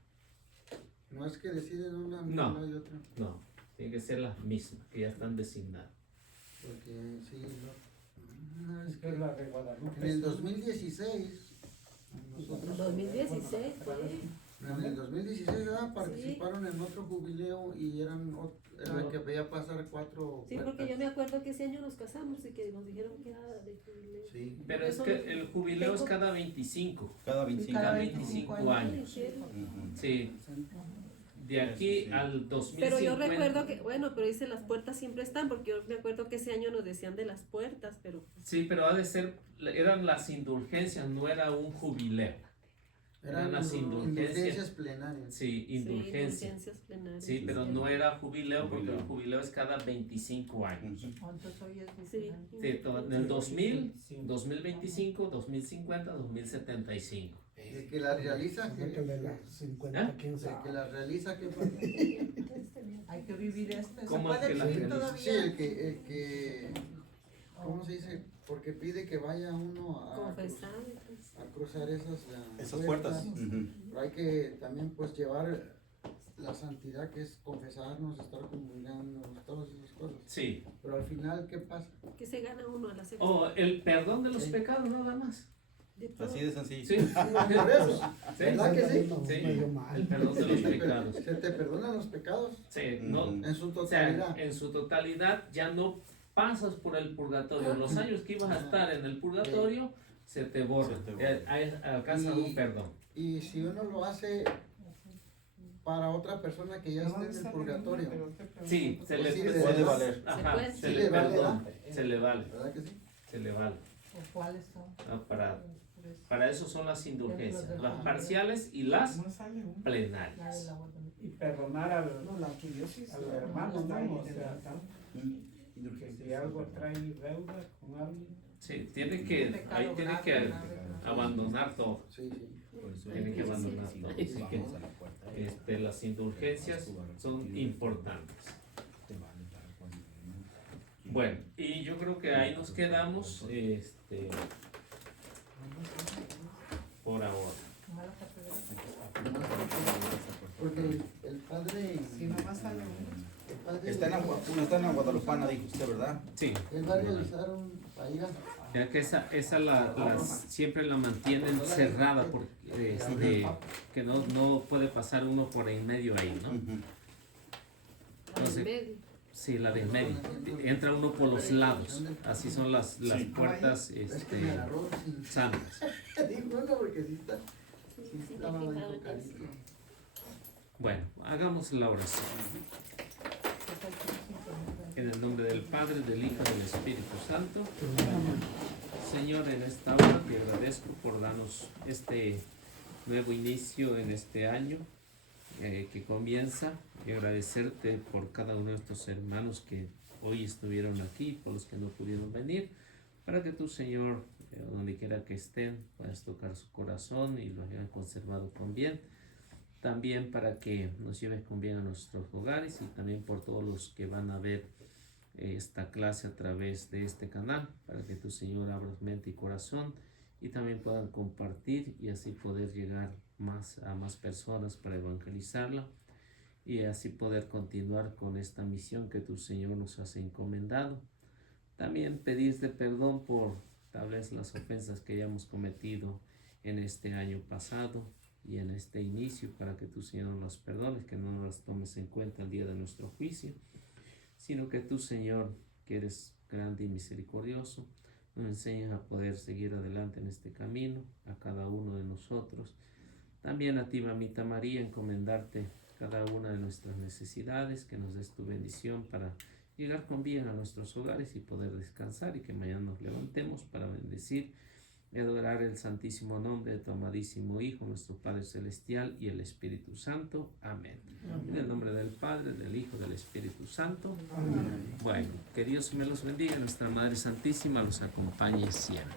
No es que deciden una No. y otra. no, tiene que ser las mismas que ya están designadas. Porque sí, no, es Esta que es la de Guadalupe. en el 2016, nosotros 2016 fue. en el 2016 participaron en otro jubileo y era el que veía pasar 4 Sí, porque yo me acuerdo que ese año nos casamos y que nos dijeron que era de jubileo. Sí. Pero es que el jubileo es cada 25. Cada 25 Cada años. 25 años. Ujú. Sí. De aquí al 2050. Pero yo recuerdo que, bueno, pero dice las puertas siempre están, porque yo me acuerdo que ese año nos decían de las puertas, pero Sí, pero ha de ser, eran las indulgencias, no era un jubileo. Eran las indulgencias plenarias. Sí, indulgencias. sí, indulgencias plenarias. Sí, pero no era jubileo porque el Jubileo. jubileo es cada 25 años. Ujú. Entonces hoy es Sí. diferente. Sí, en el 2000, 2025, 2050, 2075. El que la realiza, Que que, de las 50, quién el que sabe. la realiza, que Hay que vivir esto. ¿Se ¿Cómo es puede que la vivir realiza? todavía? sí, el que, ¿cómo se dice? Porque pide que vaya uno a Confesar. cruzar esas Puertas. Ujú. Pero hay que también pues llevar la santidad, que es confesarnos, estar comulgando, todas esas cosas. Sí. Pero al final, ¿qué pasa? Que se gana uno al hacer O el perdón de los Sí. pecados nada más. de todo. Así de sencillo. Sí. Por eso, Sí. ¿verdad que sí? Sí. Medio mal. El perdón de los pecados. Se te perdonan los pecados Sí, no, Ujú. en su o sea, totalidad. en su totalidad ya no pasas por el purgatorio. Los años que ibas a estar en el purgatorio se te borran. Se te borran. Alcanzas Y- un perdón. Y si uno lo hace para otra persona que ya está en el purgatorio, Sí, se le Sí, Puede valer. Ajá, puede. se Sí le le vale, perdona. Se le vale, ¿verdad que sí? se le vale. ¿O cuáles son? Ah, para eso son las indulgencias, las parciales y las No sale uno. La de plenarias. la Guadalupe. Y perdonar al, No, la arquidiócesis. al hermano, está ahí ¿no? O en el sea, altar. que si algo trae deuda con alguien. Sí, tiene que, Pecado ahí tiene grave, que grave, grave. abandonar todo. Sí, sí. Tiene que abandonar todo. Así que las indulgencias son importantes. Bueno, y yo creo que ahí nos quedamos por ahora. Mala catedral. Porque el padre, Si nomás sale uno. el padre Está en la Guadalupana, dijo usted, ¿verdad? Sí, él va a realizar para ir a ya que esa siempre la mantienen cerrada porque que no puede pasar uno por en medio ahí, ¿no? Ujú. Entonces, Medio. sí, la de en medio. Entra uno por los lados. Así son las puertas es que me agarró sin santas. digo no porque sí está Sí, sí sí, estaba me he muy fijado en eso. tocadito. Bueno, hagamos la oración. En el nombre del Padre, del Hijo y del Espíritu Santo. Señor, en esta hora te agradezco por darnos este nuevo inicio en este año que comienza y agradecerte por cada uno de estos hermanos que hoy estuvieron aquí, por los que no pudieron venir, para que tú, Señor, donde quiera que estén, puedas tocar su corazón y los hayan conservado con bien. También para que nos lleves con bien a nuestros hogares y también por todos los que van a ver esta clase a través de este canal, para que tu Señor abra mente y corazón y también puedan compartir y así poder llegar a más personas para evangelizarla y así poder continuar con esta misión que tu Señor nos has encomendado. También pedirte perdón por tal vez las ofensas que hayamos cometido en este año pasado y en este inicio, para que tu Señor nos las perdones, que no nos las tomes en cuenta el día de nuestro juicio, sino que tú, Señor, que eres grande y misericordioso, nos enseñes a poder seguir adelante en este camino, a cada uno de nosotros. También a ti, Mamita María, encomendarte cada una de nuestras necesidades, que nos des tu bendición para llegar con bien a nuestros hogares y poder descansar, y que mañana nos levantemos para bendecir y adorar el santísimo nombre de tu amadísimo Hijo, nuestro Padre Celestial, y el Espíritu Santo. Amén. En el nombre del Padre, del Hijo, del Espíritu Santo. Amén. Bueno, que Dios me los bendiga, nuestra Madre Santísima los acompañe siempre.